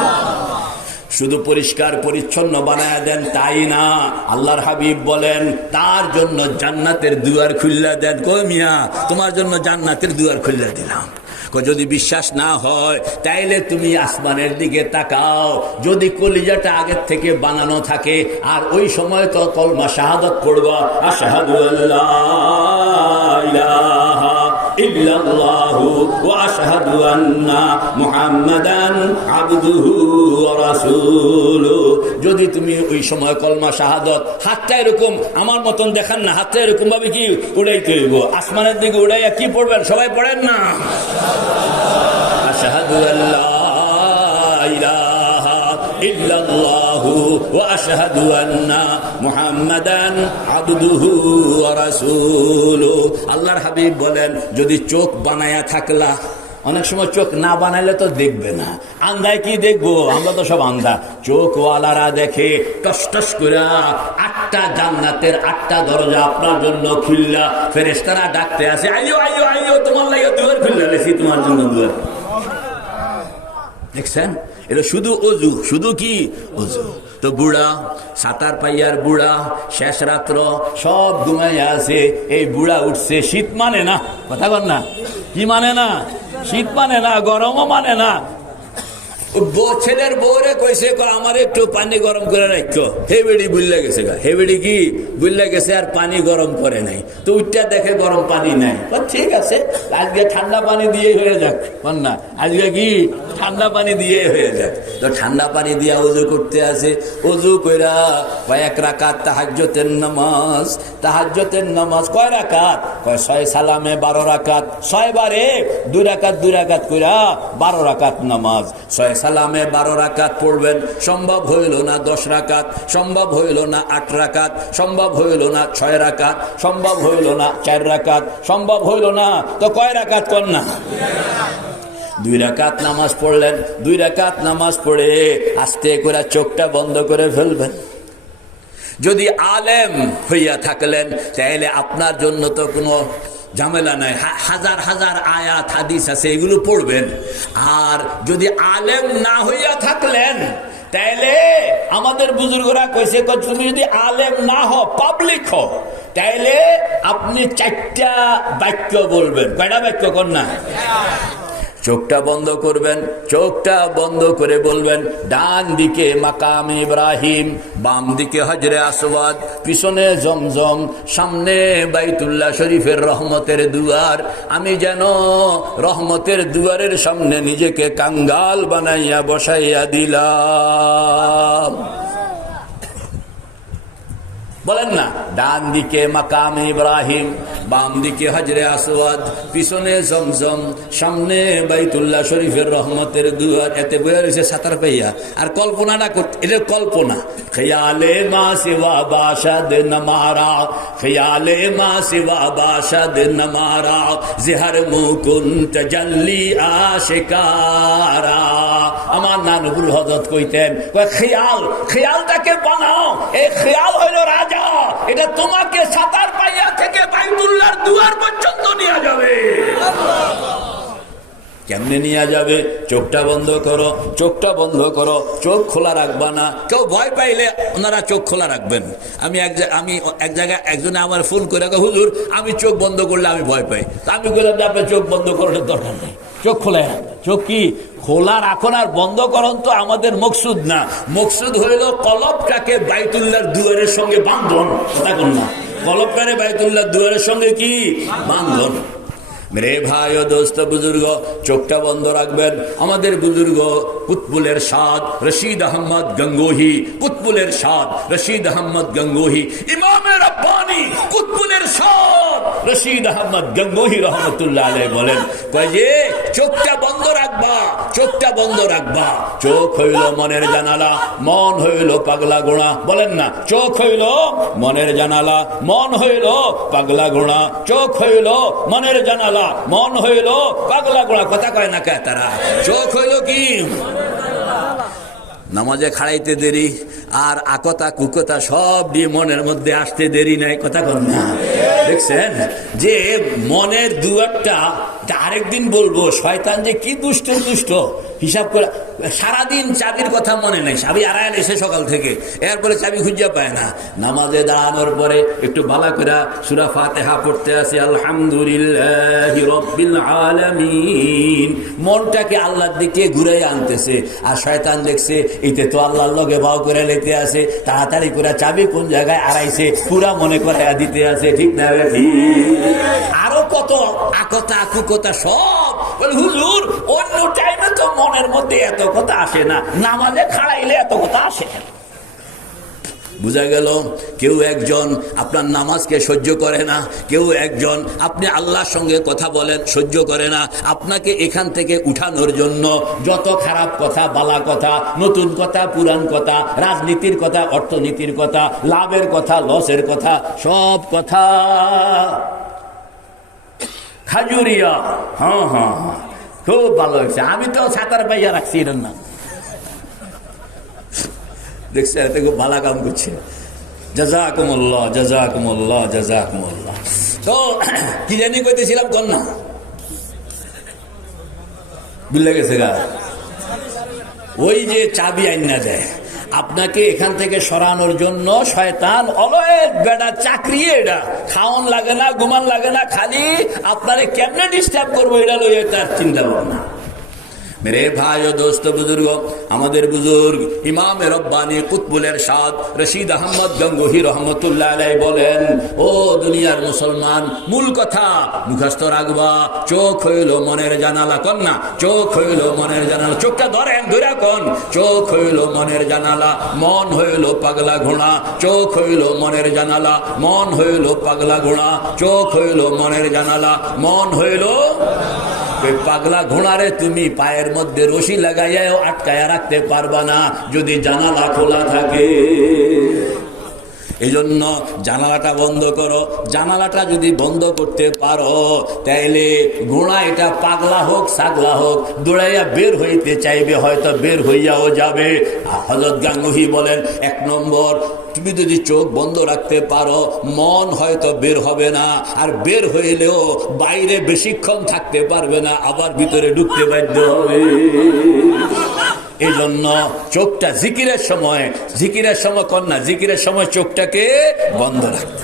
শুধু পরিষ্কার পরিচ্ছন্ন বানায় দেন তাই না, আল্লাহর হাবিব বলেন তার জন্য জান্নাতের দুয়ার খুলে দেন। কই মিয়া, তোমার জন্য জান্নাতের দুয়ার খুলে দিলাম। যদি বিশ্বাস না হয় তাইলে তুমি আসমানের দিকে তাকাও, যদি কলিজাটা আগের থেকে বানানো থাকে আর ওই সময় তো কলমা শাহাদাত পড়বা, আশহাদু আল্লা ইলাহা ইল্লাল্লাহু ওয়া আশহাদু আন্না মুহাম্মাদান আবদুহু ওয়া রাসূলুহু। যদি তুমি ওই সময় কলমা শাহাদাত হাতটা এরকম আমার মতন দেখান না, হাতটা এরকম ভাবে কি উড়াইতে হইব, আসমানের দিকে উড়াইয়া কি পড়বেন? সবাই পড়েন না, আশহাদু আল্লা ইলাহা ইল্লাল্লাহু ওয়া আশহাদু আন্না মুহাম্মাদান আবদুহু ওয়া রাসূলুহু। আল্লাহর হাবিব বলেন, যদি চোখ বানায়া থাকলা, অনেক সময় চোখ না বানাইলে তো দেখবে না, আন্ধায় কি দেখবো? আমরা তো সব আন্ধা। চোখওয়ালারা দেখে টস টস করে 8টা জান্নাতের 8টা দরজা আপনার জন্য খুললা, ফেরেশতারা ডাকতে আসে, আইয়ো আইয়ো আইয়ো, তোমার লাগে দুয়ার খুললা লেছি, তোমার জন্য দুয়ার। দেখছেন, এটা শুধু অজু, শুধু কি অজু। তো বুড়া, সাঁতার পাইয়ার বুড়া, শেষ রাত্র সব ঘুমাইয়া আছে, এই বুড়া উঠছে, শীত মানে না, কথা বল না, কি মানে না, শীত মানে না, গরমও মানে না। ছেলের বউরে কইছে আমার একটু পানি গরম করে রাখো, হেবেডি বুল্লা গেছে, হেবেডি কি বুল্লা গেছে আর পানি গরম করে নাই। তো উঠটা দেখে গরম পানি নাই, ঠিক আছে আজকে ঠান্ডা পানি দিয়ে হয়ে যাক, না আজকে কি ঠান্ডা পানি দিয়ে হয়ে যাক। তো ঠান্ডা পানি দিয়া উজু করতে আছে, উজু কইরা কয়েক রাকাত তাহাজ্জুদের নামাজ। তাহাজ্জুদের নামাজ কয় রাকাত? কয় 6 সালামে 12 রাকাত, 6 বারে 2 রাকাত 2 রাকাত কইরা 12 রাকাত নামাজ। 6 সালামে 12 রাকাত পড়বেন, সম্ভব হইল না 10 রাকাত, সম্ভব হইল না 8 রাকাত, সম্ভব হইল না 6 রাকাত, সম্ভব হইল না 4 রাকাত, সম্ভব হইল না তো কয় রাকাত কর না? 2 রাকাত নামাজ পড়লেন। 2 রাকাত নামাজ পড়ে আস্তে করে চোখটা বন্ধ করে ফেলবেন। যদি আলেম হইয়া থাকলেন তাহলে আপনার জন্য তো কোনো ঝামেলা নাই, হাজার হাজার আয়াত হাদিস আছে, এগুলো পড়বেন। আর যদি আলেম না হইয়া থাকলেন তাইলে আমাদের বুজুর্গরা কইছে, তুমি যদি আলেম না হও, পাবলিক হও, তাইলে আপনি 4টা বাক্য বলবেন। কয়টা বাক্য কর না? চোখটা বন্ধ করবেন, চোখটা বন্ধ করে বলবেন, ডান দিকে মাকাম ইব্রাহিম, বাম দিকে হজরে আসওয়াদ, পিছনে জমজম, সামনে বাইতুল্লাহ শরীফের রহমতের দুয়ার। আমি যেন রহমতের দুয়ারের সামনে নিজেকে কাঙ্গাল বানাইয়া বসাইয়া দিলাম। বলেন না, ডান দিকে মাকাম ইব্রাহিম, বাম দিকে হজরে আসওয়াদ, পিছনে জমজম, সামনে বাইতুল্লাহ শরীফের রহমতের দুয়ার। এতে বইয়া রয়েছে সাঁতার পাইয়া। আর কল্পনাটা করতে, এটা কল্পনা। খেয়ালে মা সিওয়া বাসাদ নমারা, খেয়ালে মা সিওয়া বাসাদ নমারা, জিহার মুকুন তাজাল্লি আশিকারা। আমার নানবুল হযরত কইতেন, খেয়াল, খেয়ালটাকে বানাও, এই খেয়াল হইল রাজা, এটা তোমাকে সাতার পাইয়া থেকে বাইতুল্লাহর দুয়ার পর্যন্ত নিয়ে যাবে। কেমনে নিয়ে যাবে? চোখটা বন্ধ করো, চোখটা বন্ধ করো, চোখ খোলা রাখবা না। কেউ ভয় পাইলে ওনারা চোখ খোলা রাখবেন। আমি এক জায়গায় একজনে আমার ফোন করে, হুজুর আমি চোখ বন্ধ করলে আমি ভয় পাই। আমি বললাম যে আপনি চোখ বন্ধ করার দরকার নেই, চোখ খোলা রাখবেন। চোখ কি খোলা রাখুন আর বন্ধ করুন তো আমাদের মকসুদ না। মকসুদ হইল কলবটাকে বাইতুল্লাহর দুয়ারের সঙ্গে বান্ধন। দেখুন না, কলবটারে বাইতুল্লাহর দুয়ারের সঙ্গে কি বান্ধন। মেরে ভাই ও দোস্ত বুজুর্গ, চোখটা বন্ধ রাখবেন। আমাদের বুজুর্গ কুতবুলের সাদ রশিদ আহমদ গঙ্গোহী, কুতবুলের সাদ রশিদ আহমদ গঙ্গোহী, ইমামে রব্বানি কুতবুলের সাদ রশিদ আহমদ গঙ্গোহী রহমতুল্লাহ আলাইহি বলেন, কয় যে চোখটা বন্ধ রাখবা, চোখটা বন্ধ রাখবা। চোখ হইল মনের জানালা, মন হইল পাগলা ঘোড়া। বলেন না, চোখ হইল মনের জানালা, মন হইল পাগলা ঘোড়া। চোখ হইল মনের জানালা, মন হইল পাগলা ঘোড়া। কথা কয় না কে তারা? চোখ হইল কি? নামাজে খাড়াইতে দেরি আর আকতা কুকতা সব দিয়ে মনের মধ্যে আসতে দেরি নাই। কথা কন না? দেখছেন যে মনের দুয়ারটা আরেকদিন বলবো, শয়তান যে কি দুষ্ট দুষ্ট হিসাব করে সারাদিন চাবির কথা মনে নাই, চাবি আড়াইল এসে সকাল থেকে, এরপরে চাবি খুঁজে পায় না। নামাজে দাঁড়ানোর পরে একটু ভালো করে সূরা ফাতিহা পড়তে আসে, আলহামদুলিল্লাহি রাব্বিল আলামিন। মনটাকে আল্লাহর দিকে ঘুরে আনতেছে। আর শয়তান দেখছে এতে তো আল্লাহর লগে ভাও করে লেতে আছে, তাড়াতাড়ি করে চাবি কোন জায়গায় আড়াইছে পুরা মনে করে দিতে আছে। ঠিক না? আরো কত আকতা কুকতা সব। হুজুর অন্য টাইমে তো মনের মধ্যে এত কথা আসে না, নামাজে খাড়াইলে এত কথা আসে। বুঝা গেল, কেউ একজন আপনার নামাজকে সহ্য করে না, কেউ একজন আপনি আল্লাহর সঙ্গে কথা বলেন সহ্য করে না। আপনাকে এখান থেকে উঠানোর জন্য যত খারাপ কথা, বালা কথা, নতুন কথা, পুরান কথা, রাজনীতির কথা, অর্থনীতির কথা, লাভের কথা, লসের কথা, সব কথা খাজুরিয়া। হ্যাঁ হ্যাঁ হ্যাঁ, খুব ভালো হয়েছে। আমি তো সাঁতার পাইয়া রাখছি এর না, দেখছি এতে খুব ভালো কাম করছে। জাযাকুমুল্লাহ, জাযাকুমুল্লাহ, জাযাকুমুল্লাহ। তো কি জানি কইতেছিলাম, কন না ভুলে গেছে গা। ওই যে চাবি আইনা দেয় আপনাকে এখান থেকে সরানোর জন্য শয়তান অলয়ের বেড়া চাকরি, এটা খাওয়ান লাগে না, ঘুমান লাগে না, খালি আপনারে কেমনে ডিস্টার্ব করবো এটা লইয়ে তার চিন্তা ভাবনা। মেরে ভাই ও দোস্ত বুজুর্গ, আমাদের বুজুর্গ ইমাম রব্বানি কুতবুল ইরশাদ রশিদ আহমদ গঙ্গোহী রহমতুল্লাহ আলাইহি বলেন, ও দুনিয়ার মুসলমান, মূল কথা মুখস্থ রাখবা, চোখ হইল মনের জানালা। কন না, চোখ হইল মনের জানালা। চোখটা ধরেন, ধরে কোন, চোখ হইল মনের জানালা, মন হইল পাগলা ঘোড়া। চোখ হইল মনের জানালা, মন হইল পাগলা ঘোড়া। চোখ হইল মনের জানালা, মন হইল পাগলা ঘোড়ারে তুমি পায়ের মধ্যে রশি লাগাইয়াও আটকায়া রাখতে পারবা না যদি জানালা খোলা থাকে। এই জন্য জানালাটা বন্ধ করো। জানালাটা যদি বন্ধ করতে পারো তাইলে ঘোড়া এটা পাগলা হোক ছাগলা হোক দৌড়াইয়া বের হইতে চাইবে, হয়তো বের হইয়াও যাবে। হযরত গাঙ্গুহি বলেন, 1 নম্বর, তুমি যদি চোখ বন্ধ রাখতে পারো মন হয়তো বের হবে না, আর বের হইলেও বাইরে বেশিক্ষণ থাকতে পারবে না, আবার ভিতরে ঢুকতে বাধ্য হবে। এই জন্য চোখটা জিকিরের সময় কন্যা জিকিরের সময় চোখটাকে বন্ধ রাখতে।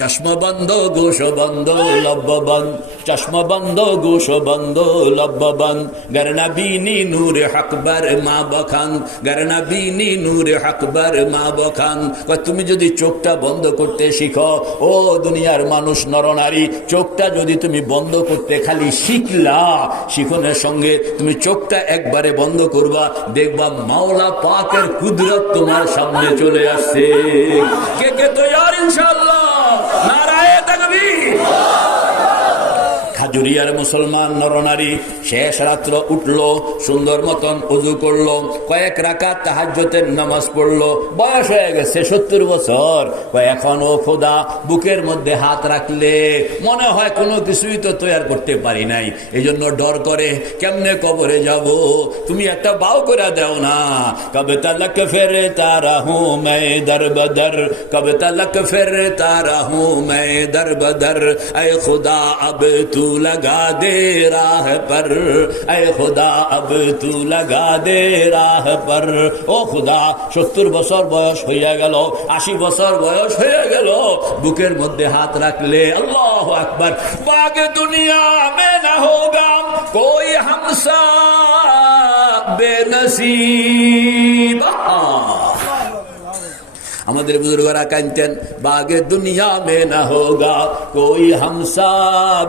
চশমা বন্ধ গোশ বন্ধ লব্ব বন্ধ, চশমা বন্ধ গোশ বন্ধ লব্ব বন্ধ, গরনা বিনি নূর হকবর মা বখান, গরনা বিনি নূর হকবর মা বখান। তুমি যদি চোখটা বন্ধ করতে শিখো, ও দুনিয়ার মানুষ নরনারী, চোখটা যদি তুমি বন্ধ করতে খালি শিখলা, শিখনের সঙ্গে তুমি চোখটা একবারে বন্ধ করবা, দেখবা মাওলা পাকের কুদরত তোমার সামনে চলে আসছে। কে কে তৈয়ার ইনশাআল্লাহ? নারায়ে তাকবীর। খাজুরিয়ার মুসলমান নরনারী শেষ রাত্র উঠলো, সুন্দর মতন উযু করলো, কয়েক রাকাত তাহাজ্জুদের নামাজ পড়লো, বয়স হয়ে গেছে 70 বছর। এখনো খোদা বুকের মধ্যে হাত রাখলে মনে হয় কোনো কিছুই তো তৈরি করতে পারি নাই, এই জন্য ডর করে কেমনে কবরে যাব। তুমি একটা বাও করে দাও না, কবে তলক ফেরে তারা হুঁ मैं दर बदर, कब तलक फिर तारा हूँ मैं दर बदर, ऐ खुदा अब तू लगा दे राह पर, ऐ खुदा अब तू लगा दे राह पर। ও খুদা, 70 বছর বয়স হইয়া গেল, 80 বছর বয়স হইয়া গেল, বুকের মধ্যে হাত রাখলে আল্লাহু আকবার, বাগে দুনিয়া মে না হোগা কোই হামসা বেনসিব। আমাদের বুজুর্গরা কানতেন, বাগে দুনিয়া মে না হোগা কোই হামসা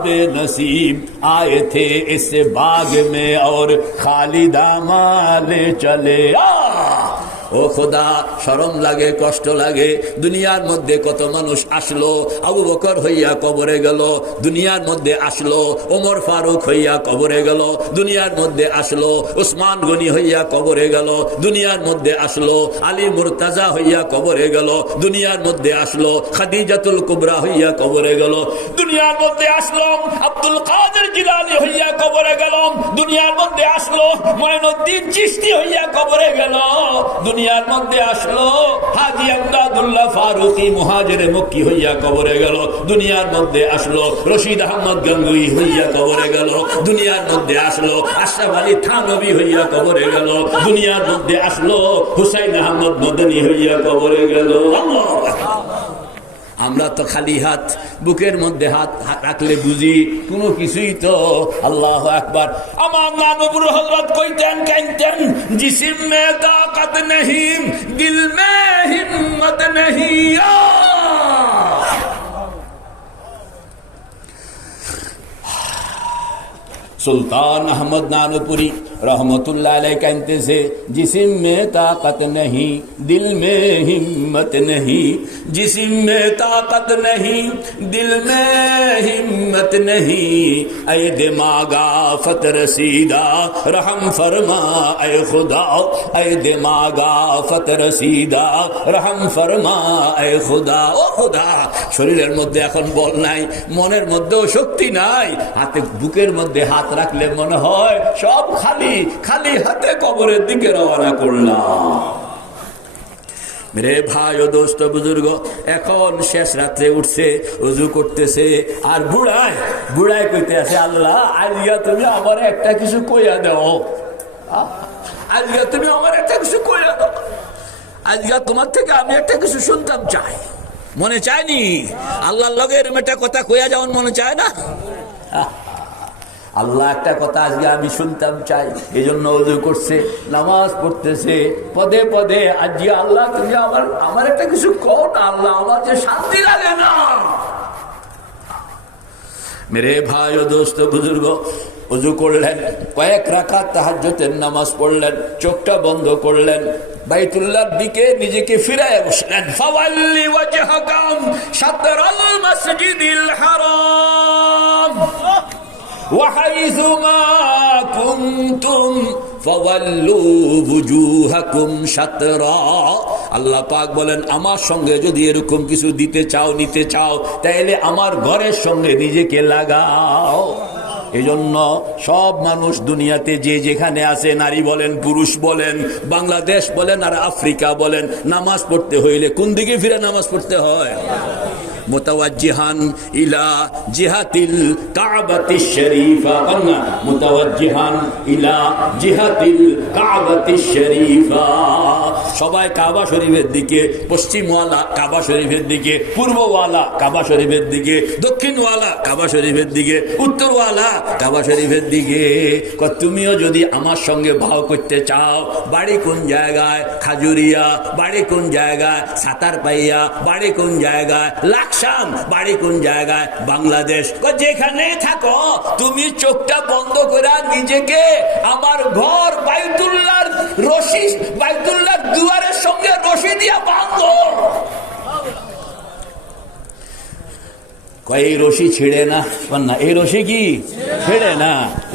বেনসিব, আয়ে থে ইস বাগ মে और খালি দামালে চলে। ও খোদা, শরম লাগে, কষ্ট লাগে। দুনিয়ার মধ্যে কত মানুষ আসলো, আবু বকর হইয়া কবরে গেল, দুনিয়ার মধ্যে আসলো ওমর ফারুক হইয়া কবরে গেল, দুনিয়ার মধ্যে আসলো উসমান গনি হইয়া কবরে গেল, দুনিয়ার মধ্যে আসলো আলী মুর্তাজা হইয়া কবরে গেল, দুনিয়ার মধ্যে আসলো খাদিজাতুল কুবরা হইয়া কবরে গেল, দুনিয়ার মধ্যে আসলো আব্দুল কাদের জিলানী হইয়া কবরে গেল, দুনিয়ার মধ্যে আসলো মঈনুদ্দিন চিশতি হইয়া কবরে গেল, দুনিয়ার মধ্যে আসলো হাজী আমদাদুল্লাহ ফারুকি মুহাজিরে মক্কি হইয়া কবরে গেল, দুনিয়ার মধ্যে আসলো রশিদ আহমদ গঙ্গুই হইয়া কবরে গেল, দুনিয়ার মধ্যে আসলো আশরাফ আলী থানভী হইয়া কবরে গেল, দুনিয়ার মধ্যে আসলো হুসাইন আহমদ মদনী হইয়া কবরে গেল। আমরা তো খালি হাত বুকের মধ্যে হাত রাখলে বুঝি কোনো কিছুই তো। আল্লাহু আকবার। আমার নানপুর হযরত কইতেন কানতেন, জিসম মে তাকত नहीं दिल में हिम्मत नहीं। सुल्तान अहमद नानपुरी रहमतुल्लाह अलैह कहते से, जिस्म में ताकत नहीं दिल में हिम्मत नहीं, जिस्म में ताकत नहीं दिल में हिम्मत नहीं, ऐ दिमागा फत रसीदा रहम फरमा ऐ खुदा, ऐ दिमागा फत रसीदा रहम फरमा ऐ खुदा। ও খুদা, শরীরের মধ্যে এখন বল নাই, মনের মধ্যেও শক্তি নাই, হাতে বুকের মধ্যে হাত রাখলে মনে হয় সব খালি, খালি হাতে কবরের দিকে রওনা করলাম। মেরে ভাই ও দোস্ত বুজুর্গ, এখন শেষ রাত্রে উঠছে, উজু করতেছে, আর বুড়ায় কইতে আছে, আল্লাহ আইয়া তুমি আমার একটা কিছু কইয়া দাও। আজকে তুমি আমার একটা কিছু কইরা দাও, আজকে তোমার থেকে আমি একটা কিছু শুনতাম চাই। মনে চায়নি আল্লাহর লগে এরকম একটা কথা কইয়া যাওয়ার মনে চায় না? আল্লাহ একটা কথা আজকে আমি শুনতাম চাই, এই জন্য ওযু করছে, নামাজ পড়তেছে, পদে পদে আজকে আল্লাহ তুমি আমার একটা কিছু কও না আল্লাহ, আমার যে শান্তি লাগে না। মেরে ভাই ও দোস্ত বুজুর্গ, ওযু করলেন, কয়েক রাকাত তাহাজ্জুদের নামাজ পড়লেন, চোখটা বন্ধ করলেন, বাইতুল্লাহর দিকে নিজেকে ফিরায় বসলেন। ফাওয়াল্লি ওয়াজহাকাম শাতরাল মাসজিদিল হারাম ওয়া হাইসুমা কুনতুম ফাওয়াল্লু বুজুহাকুম শাতরা। আল্লাহ পাক বলেন, আমার সঙ্গে যদি এরকম কিছু দিতে চাও, নিতে চাও, তাইলে আমার ঘরের সঙ্গে নিজেকে লাগাও। এজন্য সব মানুষ দুনিয়াতে যে যেখানে আছে, নারী বলেন, পুরুষ বলেন, বাংলাদেশ বলেন আর আফ্রিকা বলেন, নামাজ পড়তে হইলে কোন দিকে ফিরে নামাজ পড়তে হয়? মুতাওয়াজ্জিহান ইলা জিহাতিল কাবাতিশ শরীফা, কন্না মুতাওয়াজ্জিহান ইলা জিহাতিল কাবাতিশ শরীফা। সবাই কাবা শরীফের দিকে, পশ্চিমওয়ালা কাবা শরীফের দিকে, পূর্বওয়ালা কাবা শরীফের দিকে, দক্ষিণওয়ালা কাবা শরীফের দিকে, উত্তরওয়ালা কাবা শরীফের দিকে। তুমিও যদি আমার সঙ্গে ভাও করতে চাও, বাড়ি কোন জায়গায়? খাজুরিয়া। বাড়ি কোন জায়গায়? সাতারপাইয়া। বাড়ি কোন জায়গায়? লাকসাম। বাড়ি কোন জায়গায়? বাংলাদেশ। যেখানে থাকো তুমি চোখটা বন্ধ করে নিজেকে আমার ঘর বাইতুল্লাহর রশি, বাইতুল্লাহর দুয়ারের সঙ্গে রশি দিয়া বাঁধো। এই রশি ছিঁড়ে না, এই রশি কি ছিঁড়ে না?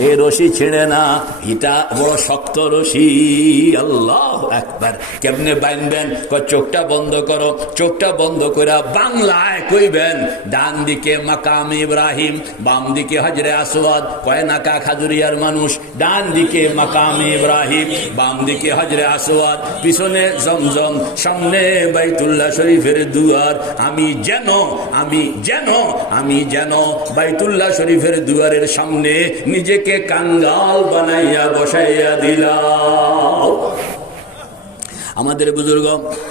এই রশি ছিঁড়ে না, এটা বড় শক্ত রশি। আল্লাহু আকবার। কেমনে বাঁধবেন? চোখটা বন্ধ করো, চোখটা বন্ধ করে বাংলায় কইবেন, ডান দিকে মাকাম ইব্রাহিম, বাম দিকে হজরে আসওয়াদ। কয় নাকা খাজুরিয়ার মানুষ, ডান দিকে মাকাম ইব্রাহিম, বাম দিকে হজরে আসওয়াদ, পিছনে জমজম, সামনে বাইতুল্লাহ শরীফের দুয়ার। আমি যেন বাইতুল্লাহ শরীফের দুয়ারের সামনে নিজেকে কাঙ্গাল বানাইয়া বসাইয়া দিলাম। আমাদের বুজুর্গ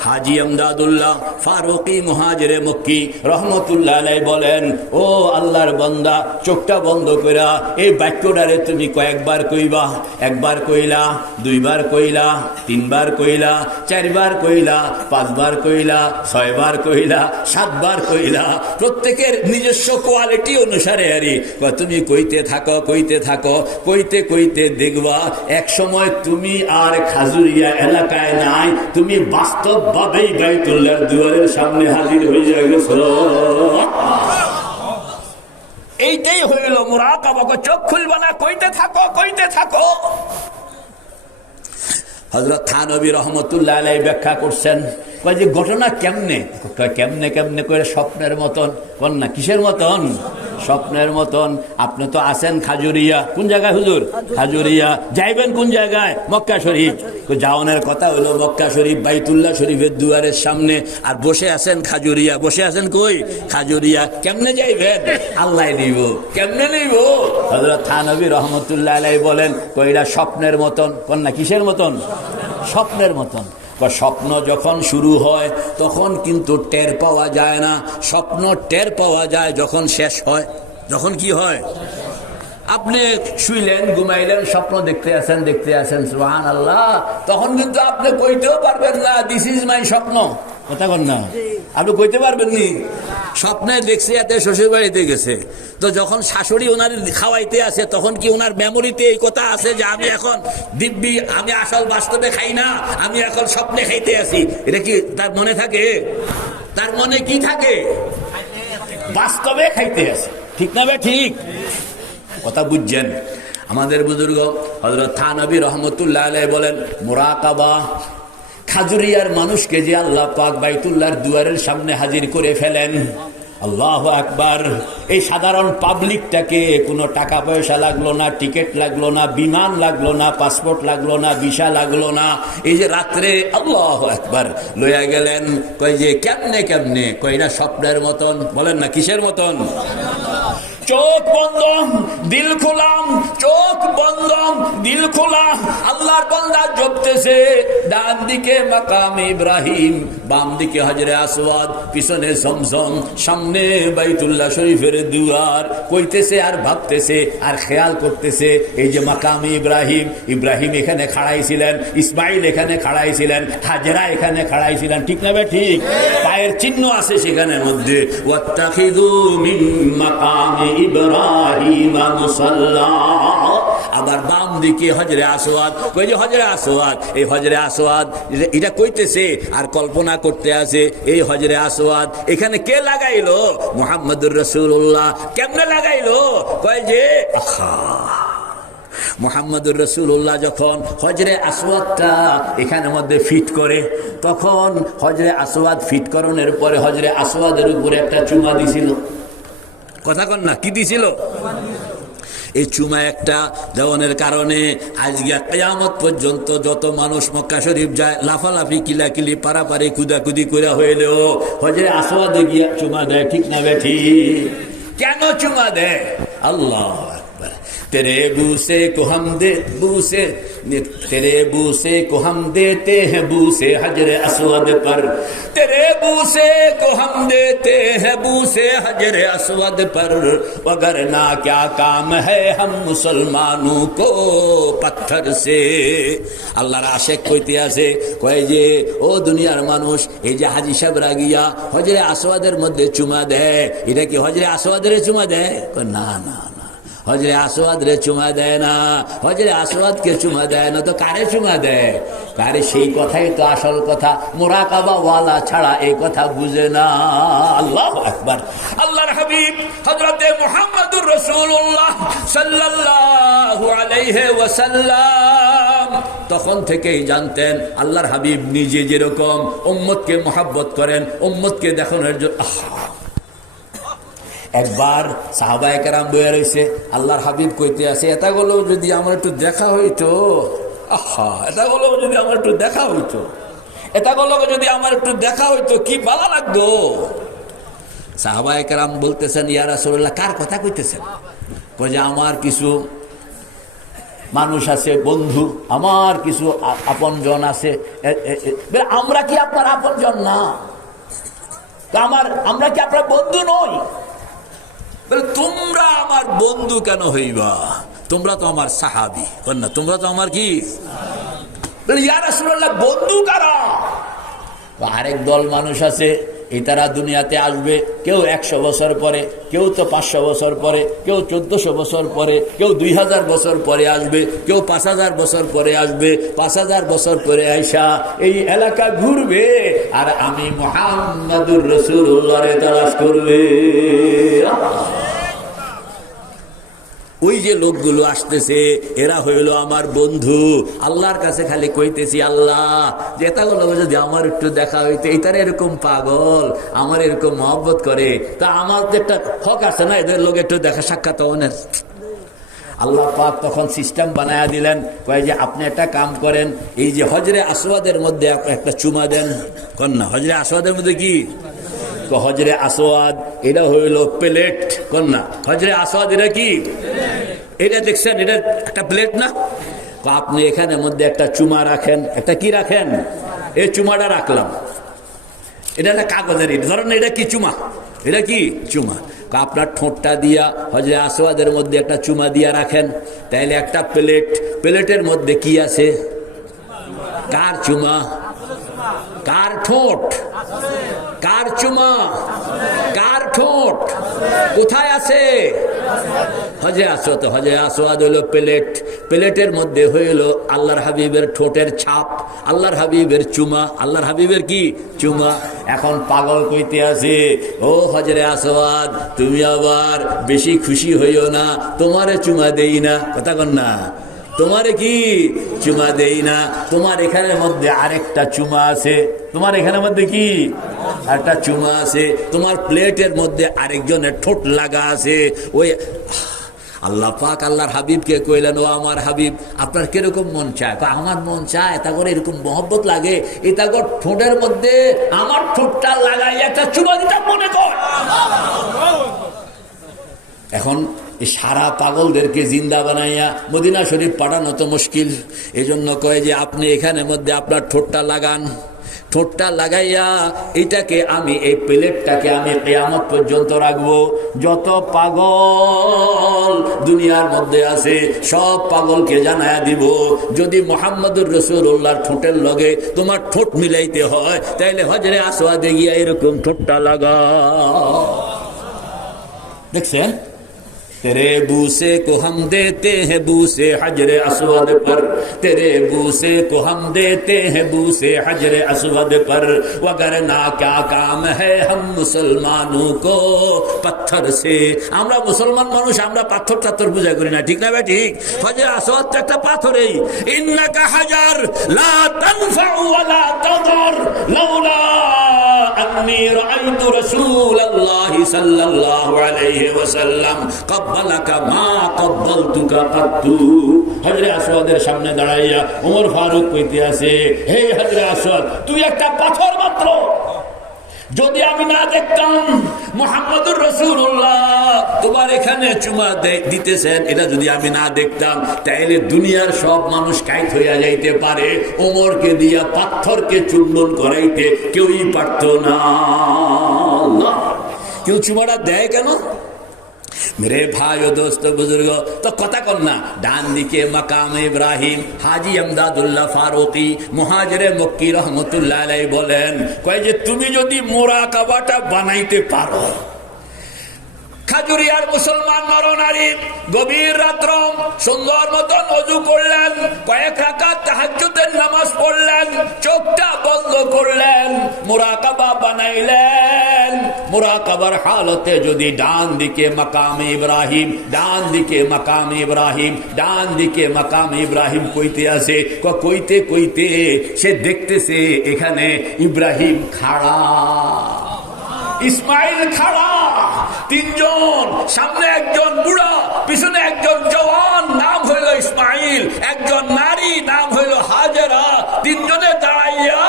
হাজী আমদাদুল্লাহ ফারুকি মুহাজিরে মক্কি রহমতুল্লাহ আলাইহি বলেন, ও আল্লাহর বান্দা, চোখটা বন্ধ কইরা এই বাক্যটারে তুমি কয়েকবার কইবা। একবার কইলা, দুইবার কইলা, তিনবার কইলা, চারবার কইলা, পাঁচবার কইলা, ছয়বার কইলা, সাতবার কইলা। প্রত্যেকের নিজস্ব কোয়ালিটি অনুসারে আরে তুমি কইতে থাকো, কইতে থাকো, কইতে কইতে দেখবা এক সময় তুমি আর খাজুরিয়া এলাকায় নাই, তুমি বাস্তবভাবেই বাইতুল্লাহর দুয়ারের সামনে হাজির হয়ে গেছো। এইটাই হইল মুরাকাবা। চোখ খুলবা না, কইতে থাকো, কইতে থাকো। হযরত থানবী রহমতুল্লাহ আলাইহি ব্যাখ্যা করছেন, কয় যে ঘটনা কেমনে? কেমনে কেমনে করে স্বপ্নের মতন। কোন না কিসের মতন? স্বপ্নের মতন। আপনি তো আছেন খাজুরিয়া। কোন জায়গায় হুজুর? খাজুরিয়া। যাইবেন কোন জায়গায়? মক্কা শরীফ। যাওয়ানোর কথা হলো মক্কা শরীফ, বাইতুল্লাহ শরীফের দুয়ারের সামনে, আর বসে আছেন খাজুরিয়া। বসে আছেন কই? খাজুরিয়া। কেমনে যাইবেন? আল্লাহ নিব। কেমনে নিব? হযরত থানবী রহমতুল্লাহ আলাইহি বলেন, কইরা স্বপ্নের মতন। কোন না কিসের মতন? স্বপ্নের মতন। স্বপ্ন যখন শুরু হয় তখন কিন্তু টের পাওয়া যায় না। স্বপ্ন টের পাওয়া যায় যখন শেষ হয়। যখন কি হয়? আপনি শুইলেন, ঘুমাইলেন, স্বপ্ন দেখতে আছেন সুবহানাল্লাহ, তখন কিন্তু আপনি কইতেও পারবেন না দিস ইজ মাই স্বপ্ন। কথা বল না, আপনি কইতে পারবেন নি। স্বপ্নে দেখছে এতে শ্বশুর বাড়িতে গেছে, তো যখন শাশুড়ি ওনার খাওয়াইতে আছে তখন কি ওনার মেমোরিতে এই কথা আছে যে আমি এখন দিব্যি, আমি আসল বাস্তবে খাই না, আমি এখন স্বপ্নে খাইতে আছি? এটা কি তার মনে থাকে? তার মনে কি থাকে? বাস্তবে খাইতে আছে। ঠিক না বে? ঠিক কথা বুঝছেন? আমাদের বুজুর্গ হযরত থানবী রহমতুল্লাহ আলাইহি বলেন, মুরাকাবা, খাজুরিয়ার মানুষকে যে আল্লাহ পাক বাইতুল্লাহর দুয়ারের সামনে হাজির করে ফেলেন। আল্লাহু আকবার। এই সাধারণ পাবলিকটাকে কোনো টাকা পয়সা লাগলো না, টিকিট লাগলো না, বিমান লাগলো না, পাসপোর্ট লাগলো না, ভিসা লাগলো না। এই যে রাত্রে আল্লাহু আকবার লইয়া গেলেন। কই যে কেমনে কেমনে? কই না স্বপ্নের মতন। বলেন না কিসের মতন? চোখ বন্ধ দিল খোলা, চোখ বন্ধ দিল খোলা, আল্লাহর বান্দা জপতেছে। ডান দিকে মাকাম ইব্রাহিম, বাম দিকে হজরে আসওয়াদ, পিছনে জমজম, সামনে বাইতুল্লাহ শরীফের দুয়ার। কইতেছে আর ভাবতেছে আর খেয়াল করতেছে এই যে মাকাম ইব্রাহিম, ইব্রাহিম এখানে খাড়াইছিলেন, ইসমাইল এখানে খাড়াইছিলেন, হাজরা এখানে খাড়াইছিলেন, ঠিক না বে ঠিক? পায়ের চিহ্ন আছে সেখানের মধ্যে। ওয়াত্তাখিযু মিন মাকাম ইব্রাহিম মুসাল্লা। আবার বাম দিকে হজরে আসওয়াদ, কই যে হজরে আসওয়াদ, এই হজরে আসওয়াদ এটা কইতেছে আর কল্পনা করতে আছে এই হজরে আসওয়াদ এখানে কে লাগাইলো? মুহাম্মদুর রাসূলুল্লাহ। কেমনে লাগাইলো? কয় যে মুহাম্মদুর রাসূলুল্লাহ যখন হজরে আসওয়াদটা এখানের মধ্যে ফিট করে, তখন হজরে আসওয়াদ ফিট করণের পরে হজরে আসওয়াদের উপরে একটা চুমা দিছিল। কথা কন না, কি দিছিল? এই চুমা একটা দেওয়ানের কারণে আজকে কিয়ামত পর্যন্ত যত মানুষ মক্কা শরীফ যায় লাফালাফি কিলাকিলি পারাপারি কুদাকুদি করে হইলেও হজরে আসওয়াদে গিয়া চুমা দেয়, ঠিক না বেঠি? কেন চুমা দেয়? আল্লাহ तेरे बूसे को हम दे बूसे, तेरे बूसे को हम देते हैं बूसे हजरे असवद पर, तेरे बूसे को हम देते हैं बूसे हजरे असवद पर, वगरना क्या काम है हम मुसलमानों को पत्थर से। আল্লাহর আশেক কইতে আছে, কয় যে ও দুনিয়ার মানুষ, এই যে হাজী সাহেবরা গিয়া হজরে আসওয়াদের মধ্যে চুমা দেয়, এটা কি হজরে আসওয়াদের চুমা দেয়? না না, হজরে আসওয়াদ রে চুমা দেয় না, হজরে আসওয়াদকে চুমা দেয় না, তো কারে চুমা দেয়? কারে? সেই কথাই তো আসল কথা, মুরাকাবা ওয়ালা ছাড়া এই কথা বুঝে না। আল্লাহু আকবার। আল্লাহর হাবিব হযরতে মুহাম্মদুর রাসূলুল্লাহ সাল্লাল্লাহু আলাইহি ওয়াসাল্লাম তখন থেকেই জানতেন আল্লাহর হাবিব নিজে যেরকম উম্মতকে মহব্বত করেন, উম্মতকে দেখানোর জন্য। একবার সাহাবায়ে কেরাম বইয়া রয়েছে, আল্লাহর হাবিব কইতে আছে, এটা গুলো যদি আমার একটু দেখা হইতো, এটা গুলো যদি আমার একটু দেখা হইতো, এটা গুলো যদি আমার একটু দেখা হইতো কি ভালো লাগতো। সাহাবায়ে কেরাম বলতেছেন, ইয়া রাসূলুল্লাহ, কার কথা কইতেছেন? কই যে আমার কিছু মানুষ আছে, বন্ধু, আমার কিছু আপনজন আছে। আমরা কি আপনার আপনজন না? আমরা কি আপনার বন্ধু নই? তোমরা আমার বন্ধু কেন হইবা? তোমরা তো আমার সাহাবী, না? তোমরা তো আমার কি? ইয়া রাসূলুল্লাহ, বন্ধু কারা? আরেক দল মানুষ আছে, এই তারা দুনিয়াতে আসবে, কেউ 100 বছর পরে, কেউ তো 500 বছর পরে, কেউ 1400 বছর পরে, কেউ 2000 বছর পরে আসবে, কেউ 5000 বছর পরে আসবে। 5000 বছর পরে আইসা এই এলাকা ঘুরবে আর আমি মুহাম্মদুর রাসূলুল্লাহরে তালাশ করবে। ওই যে লোকগুলো আসতেছে এরা হইল আমার বন্ধু। আল্লাহর কাছে খালি কইতেছি, আল্লাহ যেটা বলো যদি আমার একটু দেখা হইতে, এইটার এরকম পাগল, আমার এরকম মহব্বত করে, তা আমার তো একটা হক আছে না এদের লোক একটু দেখা সাক্ষাৎ হওয়ার। আল্লাহ পাক তখন সিস্টেম বানায়া দিলেন, কয় যে আপনি একটা কাম করেন, এই যে হজরে আসওয়াদের মধ্যে একটা চুমা দেন। কন্যা হজরে আসওয়াদের মধ্যে কি? হজরে আসওয়াদ এটা হইল প্লেট। কন্যা হজরে আসওয়াদ এটা কি? এটা দেখছেন, এটা একটা প্লেট না? আপনি এখানে মধ্যে একটা চুমা রাখেন, একটা কি রাখেন? এই চুমাটা রাখলাম, এটা একটা কাগজের, ধরেন এটা কি চুমা, এটা কি চুমা। আপনার ঠোঁটটা দিয়া হজরে আসওয়াদের মধ্যে একটা চুমা দিয়া রাখেন, তাইলে একটা প্লেট, প্লেটের মধ্যে কি আছে? কার চুমা? কার ঠোঁট? কার চুমা? কার ঠোঁট? কোথায় আছে? হজরে আসওয়াদ। হজরে আসওয়াদ হইল প্লেট, প্লেটের মধ্যে হইল আল্লাহর হাবিবের ঠোঁটের ছাপ, আল্লাহর হাবিবের চুমা, আল্লাহর হাবিবের কি চুমা। এখন পাগল কইতে আছে, ও হজরে আসওয়াদ তুমি আবার বেশি খুশি হইও না, তোমারে চুমা দেই না। কথা কন না, তোমারে কি চুমা দেই না, তোমার এখানের মধ্যে আরেকটা চুমা আছে, তোমার এখানের মধ্যে কি একটা চুমা আছে, তোমার প্লেটের মধ্যে আরেকজনের ঠোঁট লাগা আছে। ওই আল্লাহ পাক আল্লাহর হাবিবকে কইলেন, ও আমার হাবিব আপনার কিরকম মন চায়? আমার মন চায় এটা করে এরকম মহব্বত লাগে, এটা করে ঠোঁটের মধ্যে আমার ঠোঁটটা লাগাই একটা চুমা দিতে মনে কর। এখন এই সারা পাগলদেরকে জিন্দা বানাইয়া মদিনা শরীফ পাঠানো তো মুশকিল। এজন্য কয় যে আপনি এখানের মধ্যে আপনার ঠোঁটটা লাগান, ঠোঁটটা লাগাইয়া এইটাকে আমি, এই প্লেটটাকে আমি কিয়ামত পর্যন্ত রাখবো। যত পাগল দুনিয়ার মধ্যে আছে সব পাগলকে জানায়া দিব, যদি মুহাম্মদুর রাসূলুল্লাহর ঠোঁটের লগে তোমার ঠোঁট মিলাইতে হয় তাইলে হজরে আসওয়াদে গিয়া এরকম ঠোঁটটা লাগা। দেখছেন, तेरे बूसे को हम देते हैं बूसे हजरे अस्वद पर, तेरे बूसे को हम देते हैं बूसे हजरे अस्वद पर, वगरना क्या काम है हम मुसलमानों को पत्थर से। আমরা মুসলমান মানুষ, আমরা পাথর টাথর পূজা করি না, ঠিক না ভাই? ঠিক। হজরে আসওয়াদ তো একটা পাথরই। ইন্নাকা হাজার লা তানফাউ ওয়া লা তাদর লাউলা আন্নী রাআইতু রাসূলুল্লাহি সাল্লাল্লাহু আলাইহি ওয়াসাল্লাম ক্বাবালাকা মা ক্বাবালতুকা কাত্তু। হজরে আসওয়াদের সামনে দাঁড়াইয়া ওমর ফারুক কইতে আছে, হে হজরে আসওয়াদ, তুই একটা পাথর মাত্র। যদি আমি না দেখতাম মুহাম্মদুর রাসূলুল্লাহ তোমার এখানে চুমা দিতেছেন, এটা যদি আমি না দেখতাম তাইলে দুনিয়ার সব মানুষ কাইত হইয়া যাইতে পারে, ওমরকে দিয়া পাথরকে চুম্বন করাইতে কেউই পারত না। কেউ চুমাটা দেয় কেন? मेरे भाइयों दोस्तों बुजुर्गों, तो कथा करना डान दिखे मकाम इब्राहिम हाजी अमदादुल्लाह फारूकी मुहाजिरे मक्की रहमतुल्लाह अलैहि बोलेन, कहे जे तुमी जदि मुराकाबाटा बानाइते पारो। খাজুরিয়ার মুসলমান নরনারী গভীর রাত্র সুন্দর মতন ওযু করলেন, কয়েক রাকাত তাহাজ্জুদের নামাজ পড়লেন, চোখটা বন্ধ করলেন, মুরাকাবা বানাইলেন। মুরাকাবার হালতে যদি ডান দিকে মাকামে ইব্রাহিম, ডান দিকে মাকামে ইব্রাহিম, ডান দিকে মাকামে ইব্রাহিম কইতে আছে, কইতে কইতে সে দেখতেছে এখানে ইব্রাহিম খাড়া, ইসমাইল খাড়া, তিনজন, সামনে একজন বুড়া, পিছনে একজন জওয়ান, নাম হইল ইসমাইল, একজন নারী, নাম হইল হাজেরা। তিনজনে দাঁড়াইয়া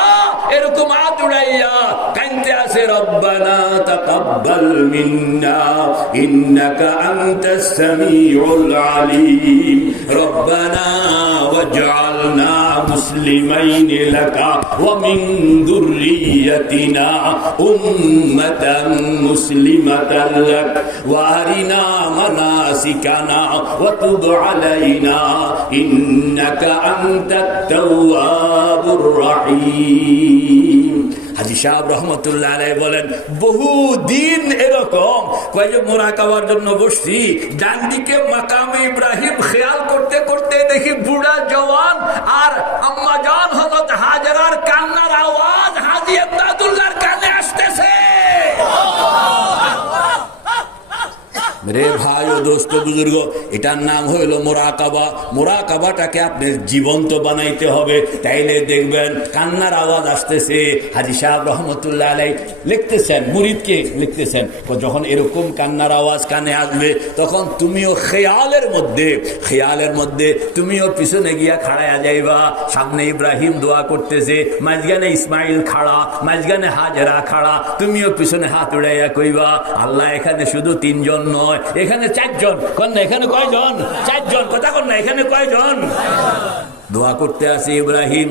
এরকম হাত উড়াইয়া কাইনতে আছে, রব্বানা তাকাব্বাল মিন্না ইন্নাকা আনতাস সামিউল আলিম, রব্বানা ওয়াজআলনা মুসলিমাইন লাকা ওয়া মিন যুররিয়াতিনা উম্মাতান মুসলিমাতান লাক ওয়া আরিনা মানাসিকানা ওয়া তুব আলাইনা ইন্নাকা আনতাত তাওয়াবুর রহিম। হাজী সাহেব রহমতুল্লাহ আলাইহি বলেন, বহু দিন এরকম কয় যে মুরাকাবার জন্য বসছি, ডান দিকে মাকামে ইব্রাহিম খেয়াল করতে করতে দেখি বুড়া জওয়ান আর আম্মা জান হযরত হাজেরার কান্নার আওয়াজ হাজী আব্দুল্লাহর কানে আসতেছে। मेरे भाइयों दोस्तों बुजुर्गों, এটার নাম হইল মুরাকাবা। মুরাকাবাটাকে আপনি জীবন্ত বানাইতে হবে, তাইলে দেখবেন কান্নার আওয়াজ আসতেছে। হাজী সাহেব রহমতুল্লাহ আলাইহি লিখতেছেন, মুরিদকে লিখতেছেন, যখন এরকম কান্নার আওয়াজ কানে আসবে তখন তুমিও খেয়ালের মধ্যে তুমিও পিছনে গিয়া খাড়ায়া যাইবা। সামনে ইব্রাহিম দোয়া করতেছে, মাঝখানে ইসমাইল খাড়া, মাঝখানে হাজেরা খাড়া, তুমিও পিছনে হাত উড়াইয়া কইবা, আল্লাহ এখানে শুধু তিনজন নয়, এখানে চারজন। কন্যা এখানে কয়জন? চারজন। কথা কন্যা এখানে কয়জন? দোয়া করতে আছে ইব্রাহিম,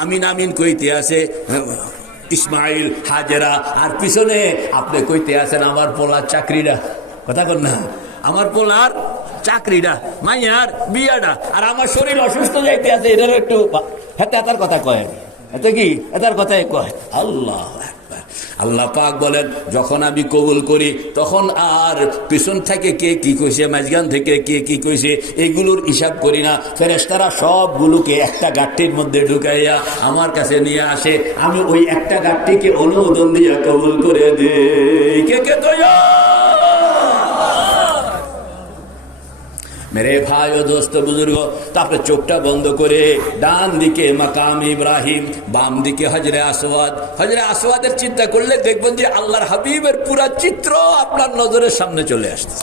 আমিন আমিন কইতে আছে ইসমাইল, হাজেরা, আর পিছনে আপনি কইতে আছেন আমার পোলার চাকরিটা। কথা কন্যা, আমার পোলার চাকরিটা, মাইয়ার বিয়াটা, আর আমার শরীর অসুস্থ যাইতে আছে, এটার একটু হাতে হাতার কথা কয়, এতে কি এটার কথাই কয়। আল্লাহ আল্লাহ পাক বলেন, যখন আমি কবুল করি তখন আর পিছন থেকে কে কি কইছে, মাঝখান থেকে কে কি কইছে, এগুলোর হিসাব করি না। ফেরেশতারা সবগুলোকে একটা গাঁটটির মধ্যে ঢুকাইয়া আমার কাছে নিয়ে আসে, আমি ওই একটা গাঁটটিকে অনুমোদন দিয়া কবুল করে দেই। কে কে তো मेरे भाइयों दोस्तों बुजुर्गों, তারপরে চোখটা বন্ধ করে ডান দিকে মাকাম ইব্রাহিম, বাম দিকে হজরে আসওয়াদ। হজরে আসওয়াদের চিন্তা করলে দেখবেন যে আল্লাহর হাবিবের পুরা চিত্র আপনার নজরের সামনে চলে আসছে।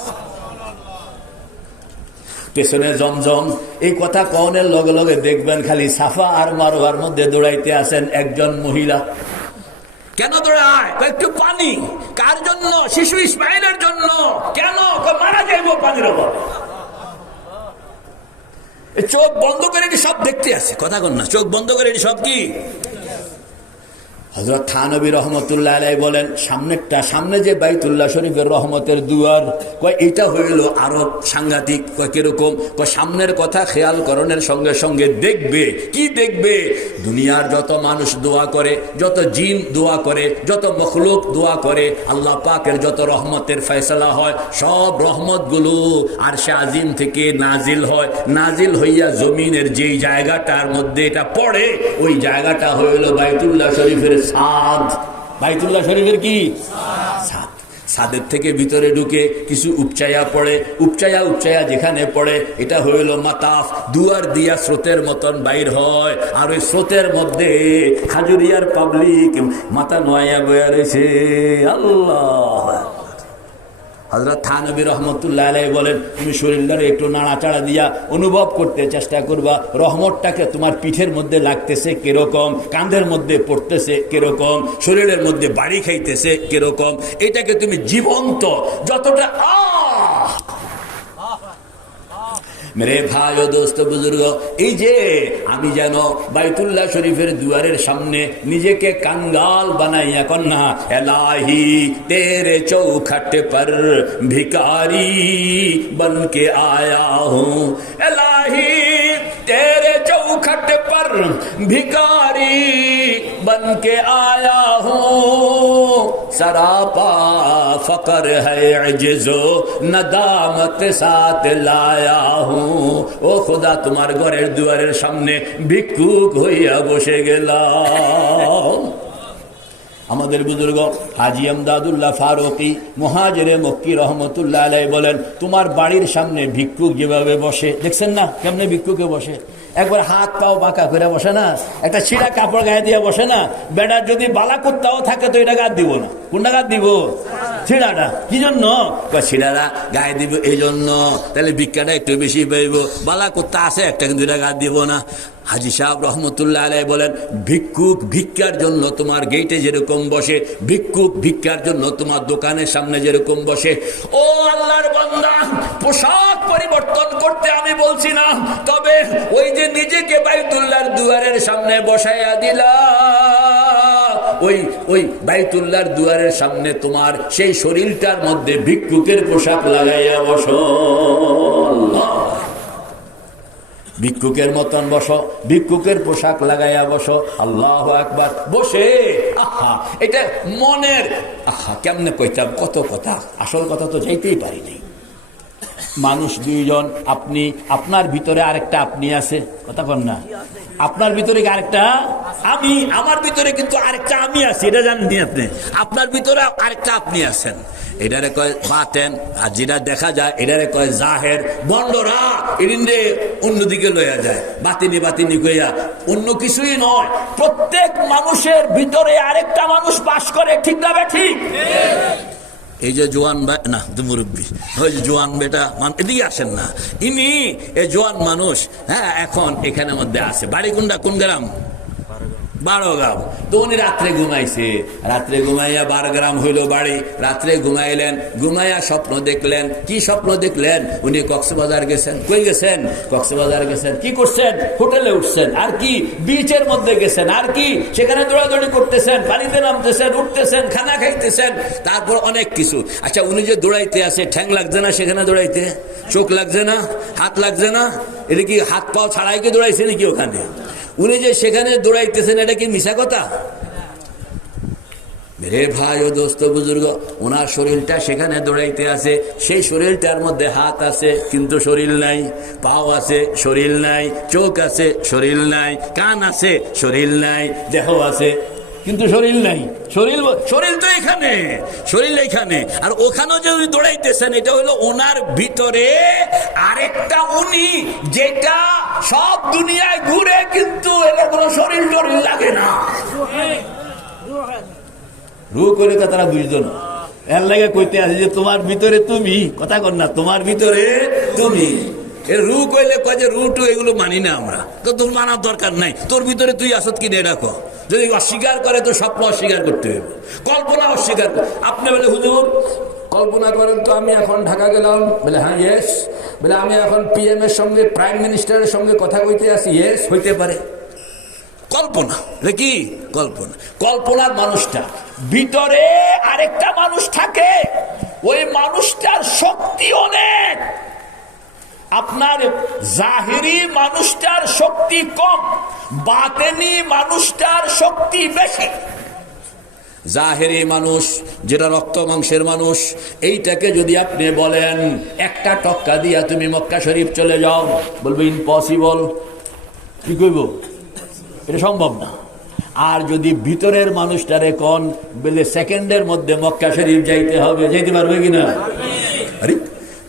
পেছনে জমজম। এই কথা কওনের লগে লগে দেখবেন খালি সাফা আর মারওয়ার মধ্যে দৌড়াইতে আছেন একজন মহিলা। কেন দৌড়ায়? একটু পানি। কার জন্য? শিশু ইসমাইলের জন্য। কেন? মারা যাইব পানির অভাবে। চোখ বন্ধ করে এটি সব দেখতে আছে, কথা কন না, চোখ বন্ধ করে এটি সব কি। হযরত থানবী রহমতুল্লাহ আলাইহি বলেন, সামনেরটা, সামনে যে বাইতুল্লাহ শরীফের রহমতের দুয়ার, কয় এটা হইল আরো সাংঘাতিক। কয় কিরকম? কয় সামনের কথা খেয়াল করণের সঙ্গে সঙ্গে দেখবে। কি দেখবে? দুনিয়ার যত মানুষ দোয়া করে, যত জিন দোয়া করে, যত মখলুক দোয়া করে, আল্লাহ পাকের যত রহমতের ফয়সালা হয়, সব রহমতগুলো আরশে আজিম থেকে নাজিল হয়। নাজিল হইয়া জমিনের যেই জায়গাটার মধ্যে এটা পড়ে, ওই জায়গাটা হইল বাইতুল্লাহ শরীফের ছাদ। বাইতুল্লাহ শরীফের কি ছাদ। ছাদের থেকে ভিতরে ঢুকে কিছু উপচায়া পড়ে, উপচায়া যেখানে পড়ে এটা হইল মাতাফ। দুয়ার দিয়া স্রোতের মতন বাইর হয়, আর ওই স্রোতের মধ্যে খাজুরিয়ার পাবলিক মাথা নোয়া বয়া রয়েছে। আল্লাহ। হযরত থানবী রহমতুল্লাহ আলাইহি বলেন, তুমি শরীরটারে একটু নাড়াচাড়া দিয়া অনুভব করতে চেষ্টা করবা, রহমতটাকে তোমার পিঠের মধ্যে লাগতেছে কিরকম, কাঁধের মধ্যে পড়তেছে কিরকম, শরীরের মধ্যে বাড়ি খাইতেছে কিরকম। এটাকে তুমি জীবন্ত যতটা মেরে ভাই ও দোস্ত বুজুর্গ, এই যে আমি যেন বাইতুল্লাহ শরীফের দুয়ারের সামনে নিজেকে কাঙ্গাল বানাইয়া কন্যা, এলাহি তেরে চৌখট পর ভিকারি বনকে আয়া হুঁ, এলাহি तेरे चौखट पर भिखारी बन के आया हूँ, सरापा फकर है अज्जो नदामत साथ लाया हूँ। ओ खुदा, तुम्हार घरेर दुआरेर सामने भिक्षुक হইয়া বসে গেলাম। আমাদের বুজুর্গ হাজী আমদাদুল্লাহ ফারুকি মুহাজিরে মক্কি রহমতুল্লাহ আলাইহি বলেন, তোমার বাড়ির সামনে ভিক্ষুক যেভাবে বসে, দেখছেন না কেমনে ভিক্ষুকে বসে? একবার হাত পাও বাঁকা করে বসে না, একটা ছিঁড়া কাপড় গায়ে দিয়ে বসে না। বেটার যদি বালা কুত্তাও থাকে তো এটা গাছ দিব না। কোনটা গাছ দিব? ছিঁড়াটা। কি জন্য? ছিঁড়াটা গায়ে দিব এই জন্য, তাহলে ভিক্ষাটা একটু বেশি পাইব। বালা কুত্তা আছে একটা, কিন্তু এটা গাছ দিব না। হাজী সাহেব রহমতুল্লাহ আলাইহি বলেন, ভিক্ষুক ভিক্ষার জন্য তোমার গেটে যেরকম বসে, ভিক্ষুক ভিক্ষার জন্য তোমার দোকানের সামনে যেরকম বসে। ও আল্লাহর বান্দা, পোশাক পরিবর্তন করতে আমি বলছি না, তবে ওই যে নিজেকে বাইতুল্লাহর দুয়ারের সামনে বসাইয়া দিলা, ওই বাইতুল্লাহর দুয়ারের সামনে তোমার সেই শরীরটার মধ্যে ভিক্ষুকের পোশাক লাগাইয়া বসো। ভিক্ষুকের মতন বসো, ভিক্ষুকের পোশাক লাগাইয়া বসো। আল্লাহু আকবার। বসে আহা, এটা মনের আহা, কেমনে কইতাম কত কথা, আসল কথা তো যাইতেই পারি নাই। মানুষ দুইজন, আপনি, আপনার ভিতরে আরেকটা আপনি আছে, কথা বল না, আপনার ভিতরে আরেকটা আমি, আমার ভিতরে কিন্তু আরেকটা আমি আছি, এটা জানেন আপনি? আপনার ভিতরে আরেকটা আপনি আছেন, এটারে কয় বাতেন, আর যেটা দেখা যায় এটারে কয় জাহের। বন্ডরা এদিনে অন্যদিকে লইয়া যায়, বাতিনি বাতিনি কইয়া, অন্য কিছুই নয়। প্রত্যেক মানুষের ভিতরে আরেকটা মানুষ বাস করে, ঠিক না? ঠিক। এই যে জোয়ান না মুরব্বী, ওই যে জোয়ান বেটা, এদিকে আসেন না, ইনি এই জোয়ান মানুষ, হ্যাঁ, এখন এখানে মধ্যে আছে। বাড়ি কোনটা? কোন গ্রাম? 12 গ্রাম। তো উনি রাত্রে ঘুমাইছে, রাত্রে ঘুমাইয়া 12 গ্রাম হইল বাড়ি। রাত্রে ঘুমাইলেন, ঘুমাইয়া স্বপ্ন দেখলেন। কি স্বপ্ন দেখলেন? উনি কক্সবাজার গেছেন। কই গেছেন? কক্সবাজার গেছেন। কি করছেন? হোটেলে উঠছেন। আর কি? বিচের মধ্যে গেছেন। আর কি? সেখানে দৌড়াদৌড়ি করতেছেন, পানিতে নামতেছেন, উঠতেছেন, খানা খাইতেছেন, তারপর অনেক কিছু। আচ্ছা, উনি যে দৌড়াইতে আছে, ঠ্যাং লাগছে না সেখানে দৌড়াইতে? চোখ লাগছে না? হাত লাগছে না? এটা কি হাত পাও ছাড়াই কি দৌড়াইছে নাকি ওখানে? উনি যে সেখানে দৌড়াইতেছেন, এটা কি মিশা কথা? মেরে ভাই ও দোস্ত বুজুর্গ, ওনার শরীরটা সেখানে দৌড়াইতে আছে, সেই শরীরটার মধ্যে হাত আছে কিন্তু শরীর নাই, পাও আছে শরীর নাই, চোখ আছে শরীর নাই, কান আছে শরীর নাই, দেহ আছে কিন্তু শরীর নাই। শরীর তো এখানে, শরীর এখানে, আর ওখানেও যে উনি দৌড়াইতেছেন, এটা হলো ওনার ভিতরে আরেকটা উনি, যেটা সব দুনিয়ায় ঘুরে, কিন্তু এটা কোনো শরীর টরীর লাগে না। রু করে তারা বুঝতো না, এর লাগে কইতে আছে যে তোমার ভিতরে তুমি, কথা কর না, তোমার ভিতরে তুমি। রু কইলে কয় যে রু টু এগুলো মানি না আমরা, তো তোর মানার দরকার নাই, তোর ভিতরে তুই আসত কি, এটা কো যদি অস্বীকার করে তো স্বপ্ন অস্বীকার করতে হবে, কল্পনা অস্বীকার। আপনি বলে হুজুর কল্পনা করেন তো আমি এখন ঢাকা গেলাম, বলে হ্যাঁ ইয়েস, বলে আমি এখন PM এর সঙ্গে প্রাইম মিনিস্টারের সঙ্গে কথা কইতে আসি, ইয়েস হইতে পারে। কল্পনা কি কল্পনা? কল্পনার মানুষটা ভিতরে আরেকটা মানুষ থাকে, ওই মানুষটার শক্তি অনেক। আপনার জাহিরি মানুষটার শক্তি কম, বাতেনি মানুষটার শক্তি বেশি। জাহেরি মানুষ যেটা রক্ত মাংসের মানুষ, এইটাকে যদি আপনি বলেন একটা টক্কা দিয়া তুমি মক্কা শরীফ চলে যাও, বলবে ইম্পসিবল। কি কইব? এটা সম্ভব না। আর যদি ভিতরের মানুষটারে কোন বলে সেকেন্ডের মধ্যে মক্কা শরীফ যাইতে হবে, যাইতে পারবে কিনা? আরে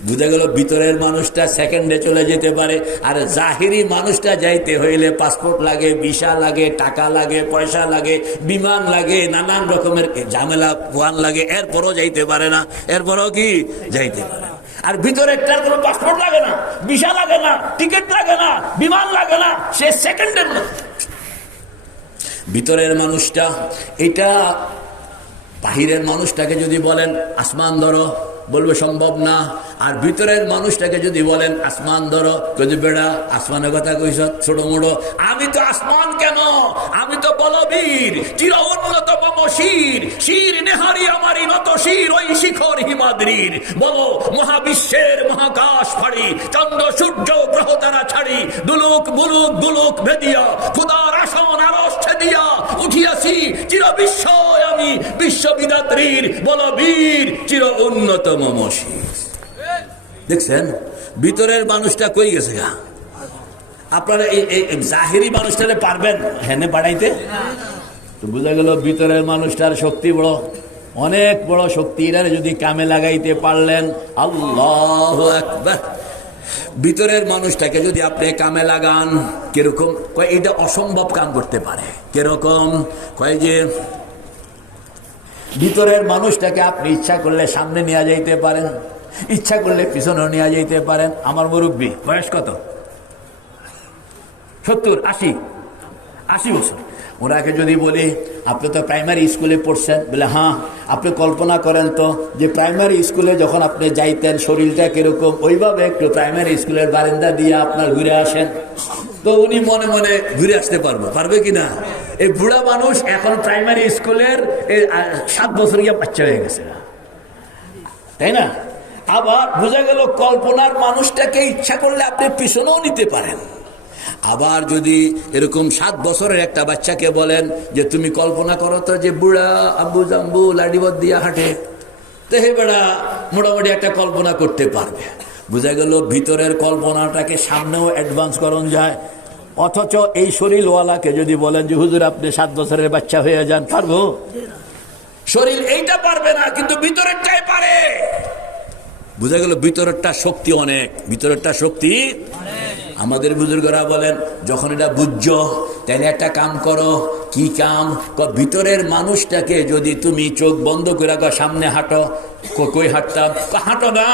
বুঝা গেল, ভিতরের মানুষটা সেকেন্ডে চলে যেতে পারে, আর জাহিরি মানুষটা যাইতে হইলে পাসপোর্ট লাগে, ভিসা লাগে, টাকা লাগে, পয়সা লাগে, বিমান লাগে, নানান রকমের ঝামেলা পোয়ান লাগে, এরপরও যাইতে পারে না, এরপরও কি যাইতে পারে। আর ভিতরেরটার কোনো পাসপোর্ট লাগে না, ভিসা লাগে না, টিকিট লাগে না, বিমান লাগে না, সে সেকেন্ডের মধ্যে। ভিতরের মানুষটা এটা, বাহিরের মানুষটাকে যদি বলেন আসমান ধরো, বলবে সম্ভব না। আর ভিতরের মানুষটাকে যদি বলেন আসমান ধরো, কই বেড়া আসমানের কথা কইস ছোট মোটো, আমি তো আসমান কেন, আমি তো বলবীর চির উন্নতম শির, শির নেহারি আমারই নত শির ওই শিখর হিমাদ্রির। বলো মহাবিশ্বের মহাকাশ ফাড়ি, চন্দ্র সূর্য গ্রহ তারা ছাড়ি, দুলুক বুলুক গুলুক ভেদিয়া খুদার আসন আরশ ছেদিয়া উঠিয়াছি চির বিস্ময় আমি বিশ্ববিদাত্রীর বলবীর চির উন্নতম শির। দেখছেন ভিতরের মানুষটা কই গেছে গা? আপনারা এই জাহিরি মানুষটারে পারবেন হেনে বাড়াইতে? তো বোঝা গেল ভিতরের মানুষটার শক্তি বড়, অনেক বড় শক্তি। এটারে যদি কামে লাগাইতে পারলেন, আল্লাহু আকবার। ভিতরের মানুষটাকে যদি আপনি কামে লাগান, কিরকম কয় এটা অসম্ভব কাম করতে পারে। কিরকম কয় যে ভিতরের মানুষটাকে আপনি ইচ্ছা করলে সামনে নিয়ে যাইতে পারেন, ইচ্ছা করলে পিছনে নিয়ে যাইতে পারেন। আমার মুরব্বী বয়স কত? 70-80 বছর। ওনাকে যদি বলি আপনি তো প্রাইমারি স্কুলে পড়ছেন, বলে হ্যাঁ। আপনি কল্পনা করেন তো যে প্রাইমারি স্কুলে যখন আপনি যাইতেন শরীরটা কিরকম, ওইভাবে একটু প্রাইমারি স্কুলের বারান্দা দিয়ে আপনার ঘুরে আসেন, তো উনি মনে মনে ঘুরে আসতে পারবে কিনা? এই বুড়া মানুষ এখন প্রাইমারি স্কুলের 7 বছর গিয়ে বাচ্চা হয়ে গেছে, তাই না? আবার বোঝা গেল কল্পনার মানুষটাকে ইচ্ছা করলে আপনি পিছনেও নিতে পারেন। আবার যদি এরকম 7 বছরের একটা বাচ্চাকে বলেন যে তুমি কল্পনা করো তো যে বুড়া আব্বু জাম্বু লাডিবদ দিয়া হাঁটে, তো হে বেড়া মোটামুটি একটা কল্পনা করতে পারবে। বোঝা গেল ভিতরের কল্পনাটাকে সামনেও অ্যাডভান্স করন যায়। অথচ এই শরীরওয়ালাকে যদি বলেন যে হুজুর আপনি 7 বছরের বাচ্চা হয়ে যান, পারবো? শরীর এইটা পারবে না, কিন্তু ভিতরেরটাই পারে। বোঝা গেল ভিতরেরটা শক্তি অনেক, ভিতরেরটা শক্তি। আমাদের বুজুর্গরা বলেন যখন এটা বুঝছো তাহলে একটা কাম করো। কি কাম? ভিতরের মানুষটাকে যদি তুমি চোখ বন্ধ করে সামনে হাঁটো, কই হাঁটতাম? হাঁটো না,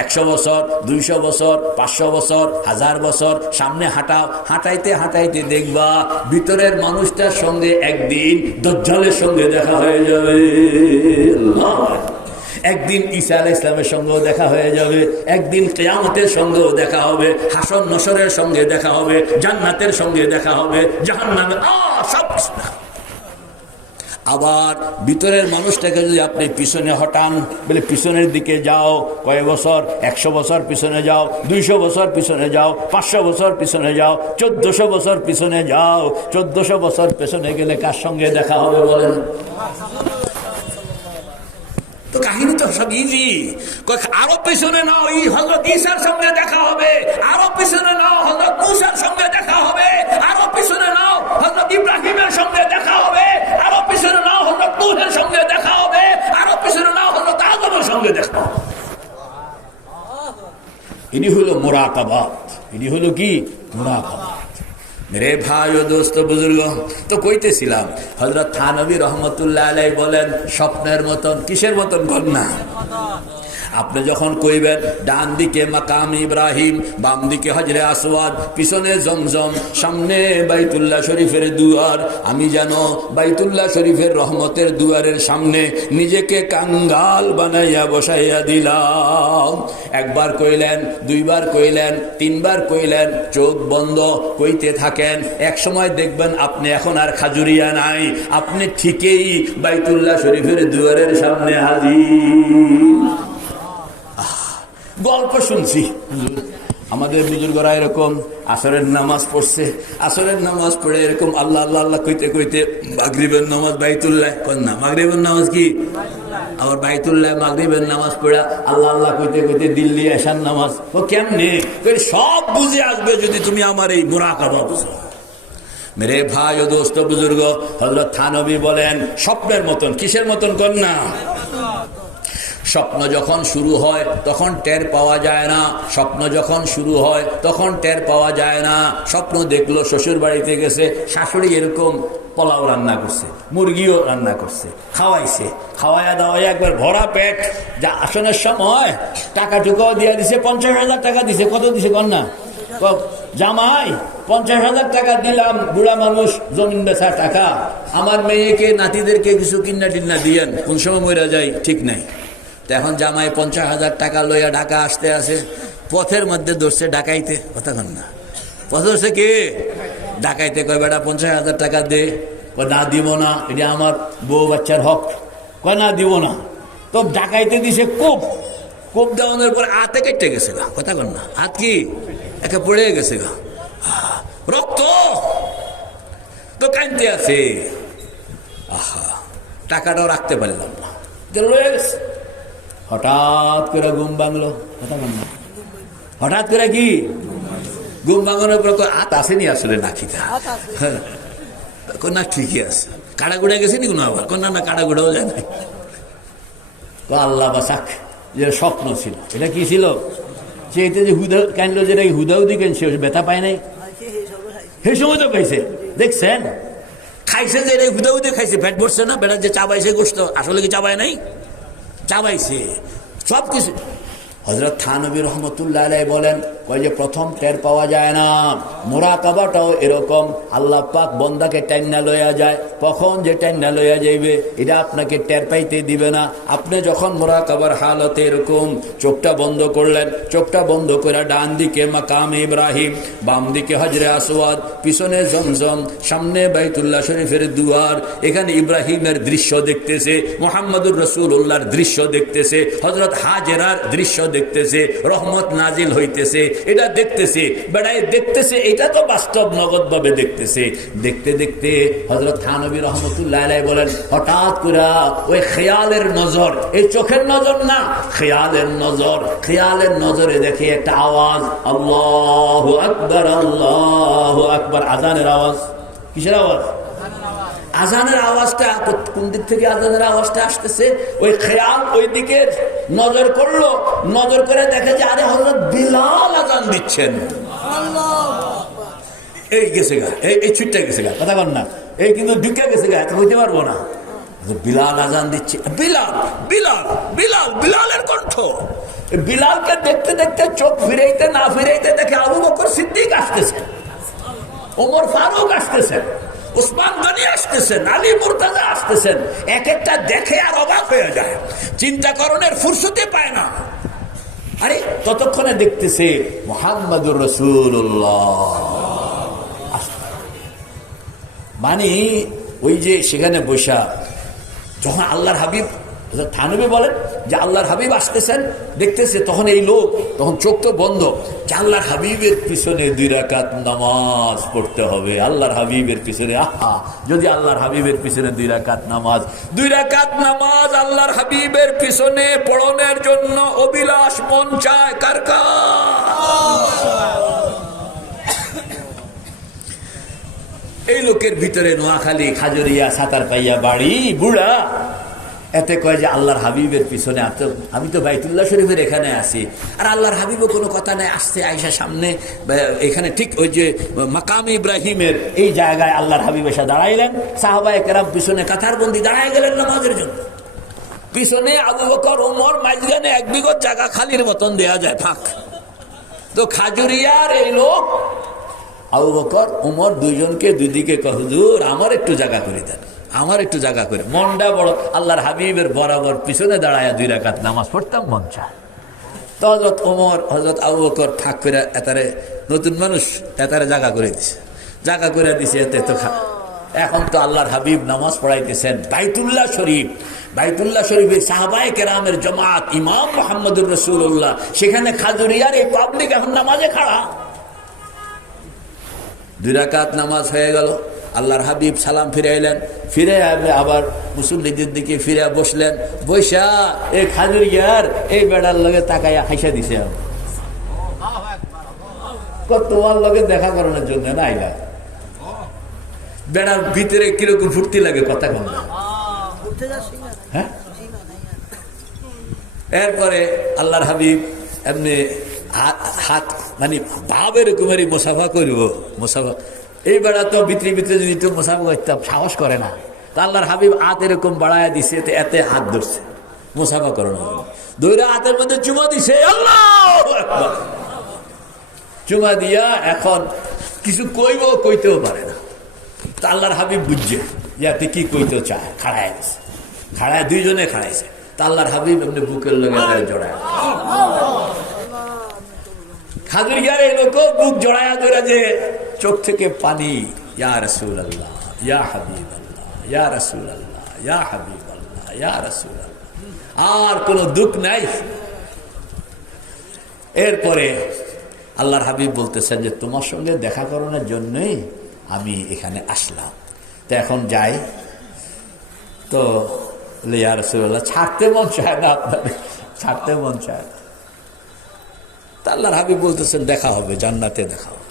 100 বছর 200 বছর 500 বছর 1000 বছর সামনে হাঁটাও। হাঁটাইতে হাঁটাইতে দেখবা ভিতরের মানুষটার সঙ্গে একদিন দাজ্জালের সঙ্গে দেখা হয়ে যাবে, একদিন ঈসা আলাইহিস সালামের সঙ্গেও দেখা হয়ে যাবে, একদিন কিয়ামতের সঙ্গেও দেখা হবে, হাসর নসরের সঙ্গে দেখা হবে, জান্নাতের সঙ্গে দেখা হবে, জাহান্নামের সব। আবার ভিতরের মানুষটাকে যদি আপনি পিছনে হটান, বলে পিছনের দিকে যাও, কয়েক বছর 100 বছর পিছনে যাও, 200 বছর পিছনে যাও, 500 বছর পিছনে যাও, 1400 বছর পিছনে যাও। 1400 বছর পিছনে গেলে কার সঙ্গে দেখা হবে বলেন? তো কাহিনী তো সব ইজি। আরো পিছনে নাও, হযরত ঈসার সঙ্গে দেখা হবে, আরো পিছনে নাও হযরত মূসার সঙ্গে দেখা হবে, আরো পিছনে নাও হযরত ইব্রাহিমের সঙ্গে দেখা হবে, আরো পিছনে নাও হযরত নূহের সঙ্গে দেখা হবে, আরো পিছনে নাও হযরত আদমের সঙ্গে দেখা হবে। ইনি হলো মুরাকাবাত। ইনি হলো কি? মুরাকাবাত। মেরে ভাই ও দোস্ত বুজুর্গ, তো কইতেছিলাম হযরত থানবী রহমতুল্লাহ আলাইহি বলেন স্বপ্নের মতন। কিসের মতন? কন্যা। আপনি যখন কইবেন ডান দিকে মাকাম ইব্রাহিম, বাম দিকে হজরে আসওয়াদ, পিছনে জমজম, সামনে বাইতুল্লাহ শরীফের দুয়ার, আমি যেন বাইতুল্লাহ শরীফের রহমতের দুয়ারের সামনে নিজেকে কাঙ্গাল বানাইয়া বসাইয়া দিলাম। একবার কইলেন, দুইবার কইলেন, তিনবার কইলেন, চোখ বন্ধ কইতে থাকেন। এক সময় দেখবেন আপনি এখন আর খাজুরিয়া নাই, আপনি ঠিকই বাইতুল্লাহ শরীফের দুয়ারের সামনে হাজির। গল্প শুনছি, আমাদের বুজুর্গরা এরকম আসরের নামাজ পড়ছে, আসরের নামাজ পড়ে এরকম আল্লাহ আল্লাহ আল্লাহ কইতে কইতে মাগরিবের নামাজ বাইতুল্লাহ কন্যা, মাগরিবের নামাজ কি আবার বাইতুল্লাহ, মাগরিবের নামাজ পড়া আল্লাহ আল্লাহ কইতে কইতে দিল্লি এশার নামাজ। ও কেমনে সব বুঝে আসবে যদি তুমি আমার এই মুরাকাবা বুঝো। মেরে ভাই ও দোস্ত বুজুর্গ, হযরত থানবী বলেন স্বপ্নের মতন। কিসের মতন কন্যা? স্বপ্ন যখন শুরু হয় তখন টের পাওয়া যায় না, স্বপ্ন যখন শুরু হয় তখন টের পাওয়া যায় না। স্বপ্ন দেখলো শ্বশুর বাড়িতে গেছে, শাশুড়ি এরকম পোলাও রান্না করছে, মুরগিও রান্না করছে, খাওয়াইছে, খাওয়াইয়া দাওয়াইয়া একবার ভরা পেট। যা আসনের সময় টাকা টুকাও দিয়ে দিছে, 50,000 টাকা দিছে। কত দিছে কন্যা? জামাই 50,000 টাকা দিলাম, বুড়া মানুষ, জমিন বেচা টাকা, আমার মেয়েকে নাতিদেরকে কিছু কিন্না টিন্না দিয়েন, কোন সময় মরে যায় ঠিক নাই। তো এখন জামাই 50,000 টাকা লইয়া ঢাকা আসতে আসে, পথের মধ্যে ধরছে ডাকাইতে। কথা কন না, পথ ধরছে কি ডাকাইতে। কয় বেটা 50,000 টাকা দে। না দিব না, এটা আমার বউ বাচ্চার হক। কয় না দিব না। তো ডাকাইতে দিছে কোপ, কোপ দেওয়ানোর পর হাতে কেটে গেছে গা। কথা কন না, হাত কি একে পড়ে গেছে গা, রক্ত তো কানতে আছে। আহা, টাকাটাও রাখতে পারলাম না, লয়ে গেছে। হঠাৎ করে ঘুম ভাঙলো। কথা বল না, হঠাৎ করে কি ঘুম ভাঙানোর পর হাত আসেনি আসলে নাকিটা না, ঠিকই আছে। কাড়াগুড়া গেছে নি কোনো আবার? না না, কাড়াগুড়াও যায় নাই। তো আল্লাহ বাসাক, যে স্বপ্ন ছিল, এটা কি ছিল? সে এটা যে হুদা কানলো, যেটা হুদাহুদি কেনছে, ব্যথা পায় নাই, সেই সময় তো পাইছে। দেখছেন খাইছে যে হুদাহুদি খাইছে, পেট ভরছে না, বেড়া যে চাবাইছে গোস্ত, আসলে কি চাবায় নাই? চাবাইছে সব কিছু। হযরত থানবী রহমতুল্লাহ আলাইহি বলেন, ওই যে প্রথম টের পাওয়া যায় না, মুরাকাবাটাও এরকম। আল্লাহ পাক বন্দাকে টাইনা লইয়া যায়, কখন যে টাইনা লইয়া যাইবে এটা আপনাকে টের পাইতে দিবে না। আপনি যখন মুরাকাবার হালতে এরকম চোখটা বন্ধ করলেন, চোখটা বন্ধ করে ডান দিকে মাকাম ইব্রাহিম, বাম দিকে হজরে আসওয়াদ, পিছনে জমজম, সামনে বাইতুল্লাহ শরীফের দুয়ার, এখানে ইব্রাহিমের দৃশ্য দেখতেছে, মুহাম্মদুর রাসূলুল্লাহর দৃশ্য দেখতেছে, হযরত হাজেরার দৃশ্য দেখতেছে, রহমত নাজিল হইতেছে, এটা দেখতেছে। বেড়াই দেখতেছে, এটা তো বাস্তব নগদ ভাবে দেখতেছে। দেখতে দেখতে হযরত থানবী রহমতুল্লাহ আলাইহি বলেন, হঠাৎ করে ওই খেয়ালের নজর, এই চোখের নজর না, খেয়ালের নজর, খেয়ালের নজরে দেখে একটা আওয়াজ, আল্লাহু আকবার, আল্লাহু আকবার। আজানের আওয়াজ। কিসের আওয়াজ? আজানের আওয়াজটা। কোন দিক থেকে আজানের আওয়াজটা আসতেছে? ওই খেয়াল ওই দিকে নজর করলো, নজর করে দেখে যে আরে হযরত বিলাল আজান দিচ্ছেন। এই গেছে গা, এই ছুটটা গেছে গা। কথা বল না, এই কিন্তু ঢুকে গেছে গা, এত হইতে পারবো না। বিলাল আজান দিচ্ছে, বিলাল বিলাল বিলাল, বিলালের কণ্ঠ। বিলালকে দেখতে দেখতে চোখ ফিরাইতে না ফিরাইতে দেখে আবু বকর সিদ্দিক আসতেছেন, ওমর ফারুক আসতেছেন, উসমান গনি আসতেছেন, আলী মুর্তাজা আসতেছেন। এক একটা দেখে আর অবাক হয়ে যায়, চিন্তা করণের ফুরসতে পায় না। আরে ততক্ষণে দেখতেছে মুহাম্মদুর রাসূলুল্লাহ। মানে ওই যে সেখানে বৈশা যখন আল্লাহর হাবিব, থানবী বলেন যে আল্লাহর হাবিব আসতেছেন, দেখতেছে, তখন এই লোক, তখন চোখ তো বন্ধ, যে আল্লাহর হাবিবের পিছনে 2 রাকাত নামাজ পড়তে হবে। আল্লাহর হাবিবের পিছনে, আহা, যদি আল্লাহর হাবিবের পিছনে 2 রাকাত নামাজ, 2 রাকাত নামাজ আল্লাহর হাবিবের পিছনে পড়নের জন্য অবিলাস মন চায় কার কার? এই লোকের ভিতরে নোয়াখালী, খাজুরিয়া, সাতার পাইয়া বাড়ি, বুড়া, এতে কয় যে আল্লাহর হাবিবের পিছনে। আমি তো বাইতুল্লাহ শরীফের এখানে আছি, আর আল্লাহর হাবিবও কোনো কথা নাই। আসছে আয়েশা সামনে, এখানে ঠিক ওই যে মাকাম ইব্রাহিমের এই জায়গায় আল্লাহর হাবিব এসে দাঁড়াইলেন, সাহাবায়ে কেরাম পিছনে কাতারবন্দি দাঁড়ায় গেলেন নামাজের জন্য। পিছনে আবু বকর ওমর, মাঝখানে 1 বিঘত জায়গা খালির মতন দেয়া যায় ফাঁক। তো খাজুরিয়ার এই লোক আবু বকর ওমর দুইজনকে দুদিকে কয়, হুজুর আমার একটু জায়গা করে দেন, আমার একটু জায়গা করে। মনটা বড়, আল্লাহর হাবিবের বরাবর পিছনে দাঁড়ায় 2 রাকাত নামাজ পড়তাম মন চায়। তো হযরত ওমর, হযরত আবু বকর ফাঁক করে এতারে, নতুন মানুষ এতারে জায়গা করে দিছে, জায়গা করে দিছে। এতে তো এখন তো আল্লাহর হাবিব নামাজ পড়াইতেছেন বাইতুল্লাহ শরীফ, বাইতুল্লাহ শরীফের সাহাবায়ে কেরামের জামাত, ইমাম মুহাম্মদুর রাসূলুল্লাহ, সেখানে খাজুরিয়ার এই পাবলিক এখন নামাজে খাড়া। 2 রাকাত নামাজ হয়ে গেল, আল্লাহর হাবিব সালাম ফিরাইলেন, ফিরে আবার মুসল্লিদের দিকে ফিরে বসলেন। বৈশা এই খাজুরিয়ার এই বেড়ার লগে তাকাইয়া হাসা দিছে, তোমার লগে দেখা করানোর জন্য না আইলা। বেড়ার ভিতরে কিরকম ফুর্তি লাগে কথা কম। হ্যাঁ, এরপরে আল্লাহর হাবিব এমনি হাত মানে ভাব এরকমেরই মুসাফা করবো, মুসাফা। এই বেড়া তো ভিতরে ভিতরে যদি তো মুসাফা করতাম সাহস করে না, তা আল্লাহর হাবিব হাত এরকম বাড়ায় দিছে, এতে হাত ধরছে মুসাফা করানো। 2 হাতের মধ্যে চুমা দিছে, আল্লাহু আকবার। চুমা দিয়া এখন কিছু কইতেও পারে না। তা আল্লাহর হাবিব বুঝছে যে কি কইতে চায়, খাড়ায় দিছে, খাড়ায় দুইজনে খাড়াইছে। তা আল্লাহর হাবিব এমনি বুকের লগে জড়ায়, খাজুর গিয়ার এই লোক বুক জড়ায়া ধরে যে চোখ থেকে পানি, ইয়া রাসূলুল্লাহ, ইয়া হাবিবাল্লাহ, ইয়া রাসূলুল্লাহ, ইয়া হাবিবাল্লাহ, ইয়া রাসূলুল্লাহ, আর কোনো দুঃখ নাই। এরপরে আল্লাহর হাবিব বলতেছেন যে তোমার সঙ্গে দেখা করানোর জন্যই আমি এখানে আসলাম, তো এখন যাই। তো ইয়া রাসূলুল্লাহ, ছাড়তে মন চায় না আপনাদের, ছাড়তে মন চায় না। আল্লাহর হাবিব বলতেছেন দেখা হবে, জান্নাতে দেখা হবে।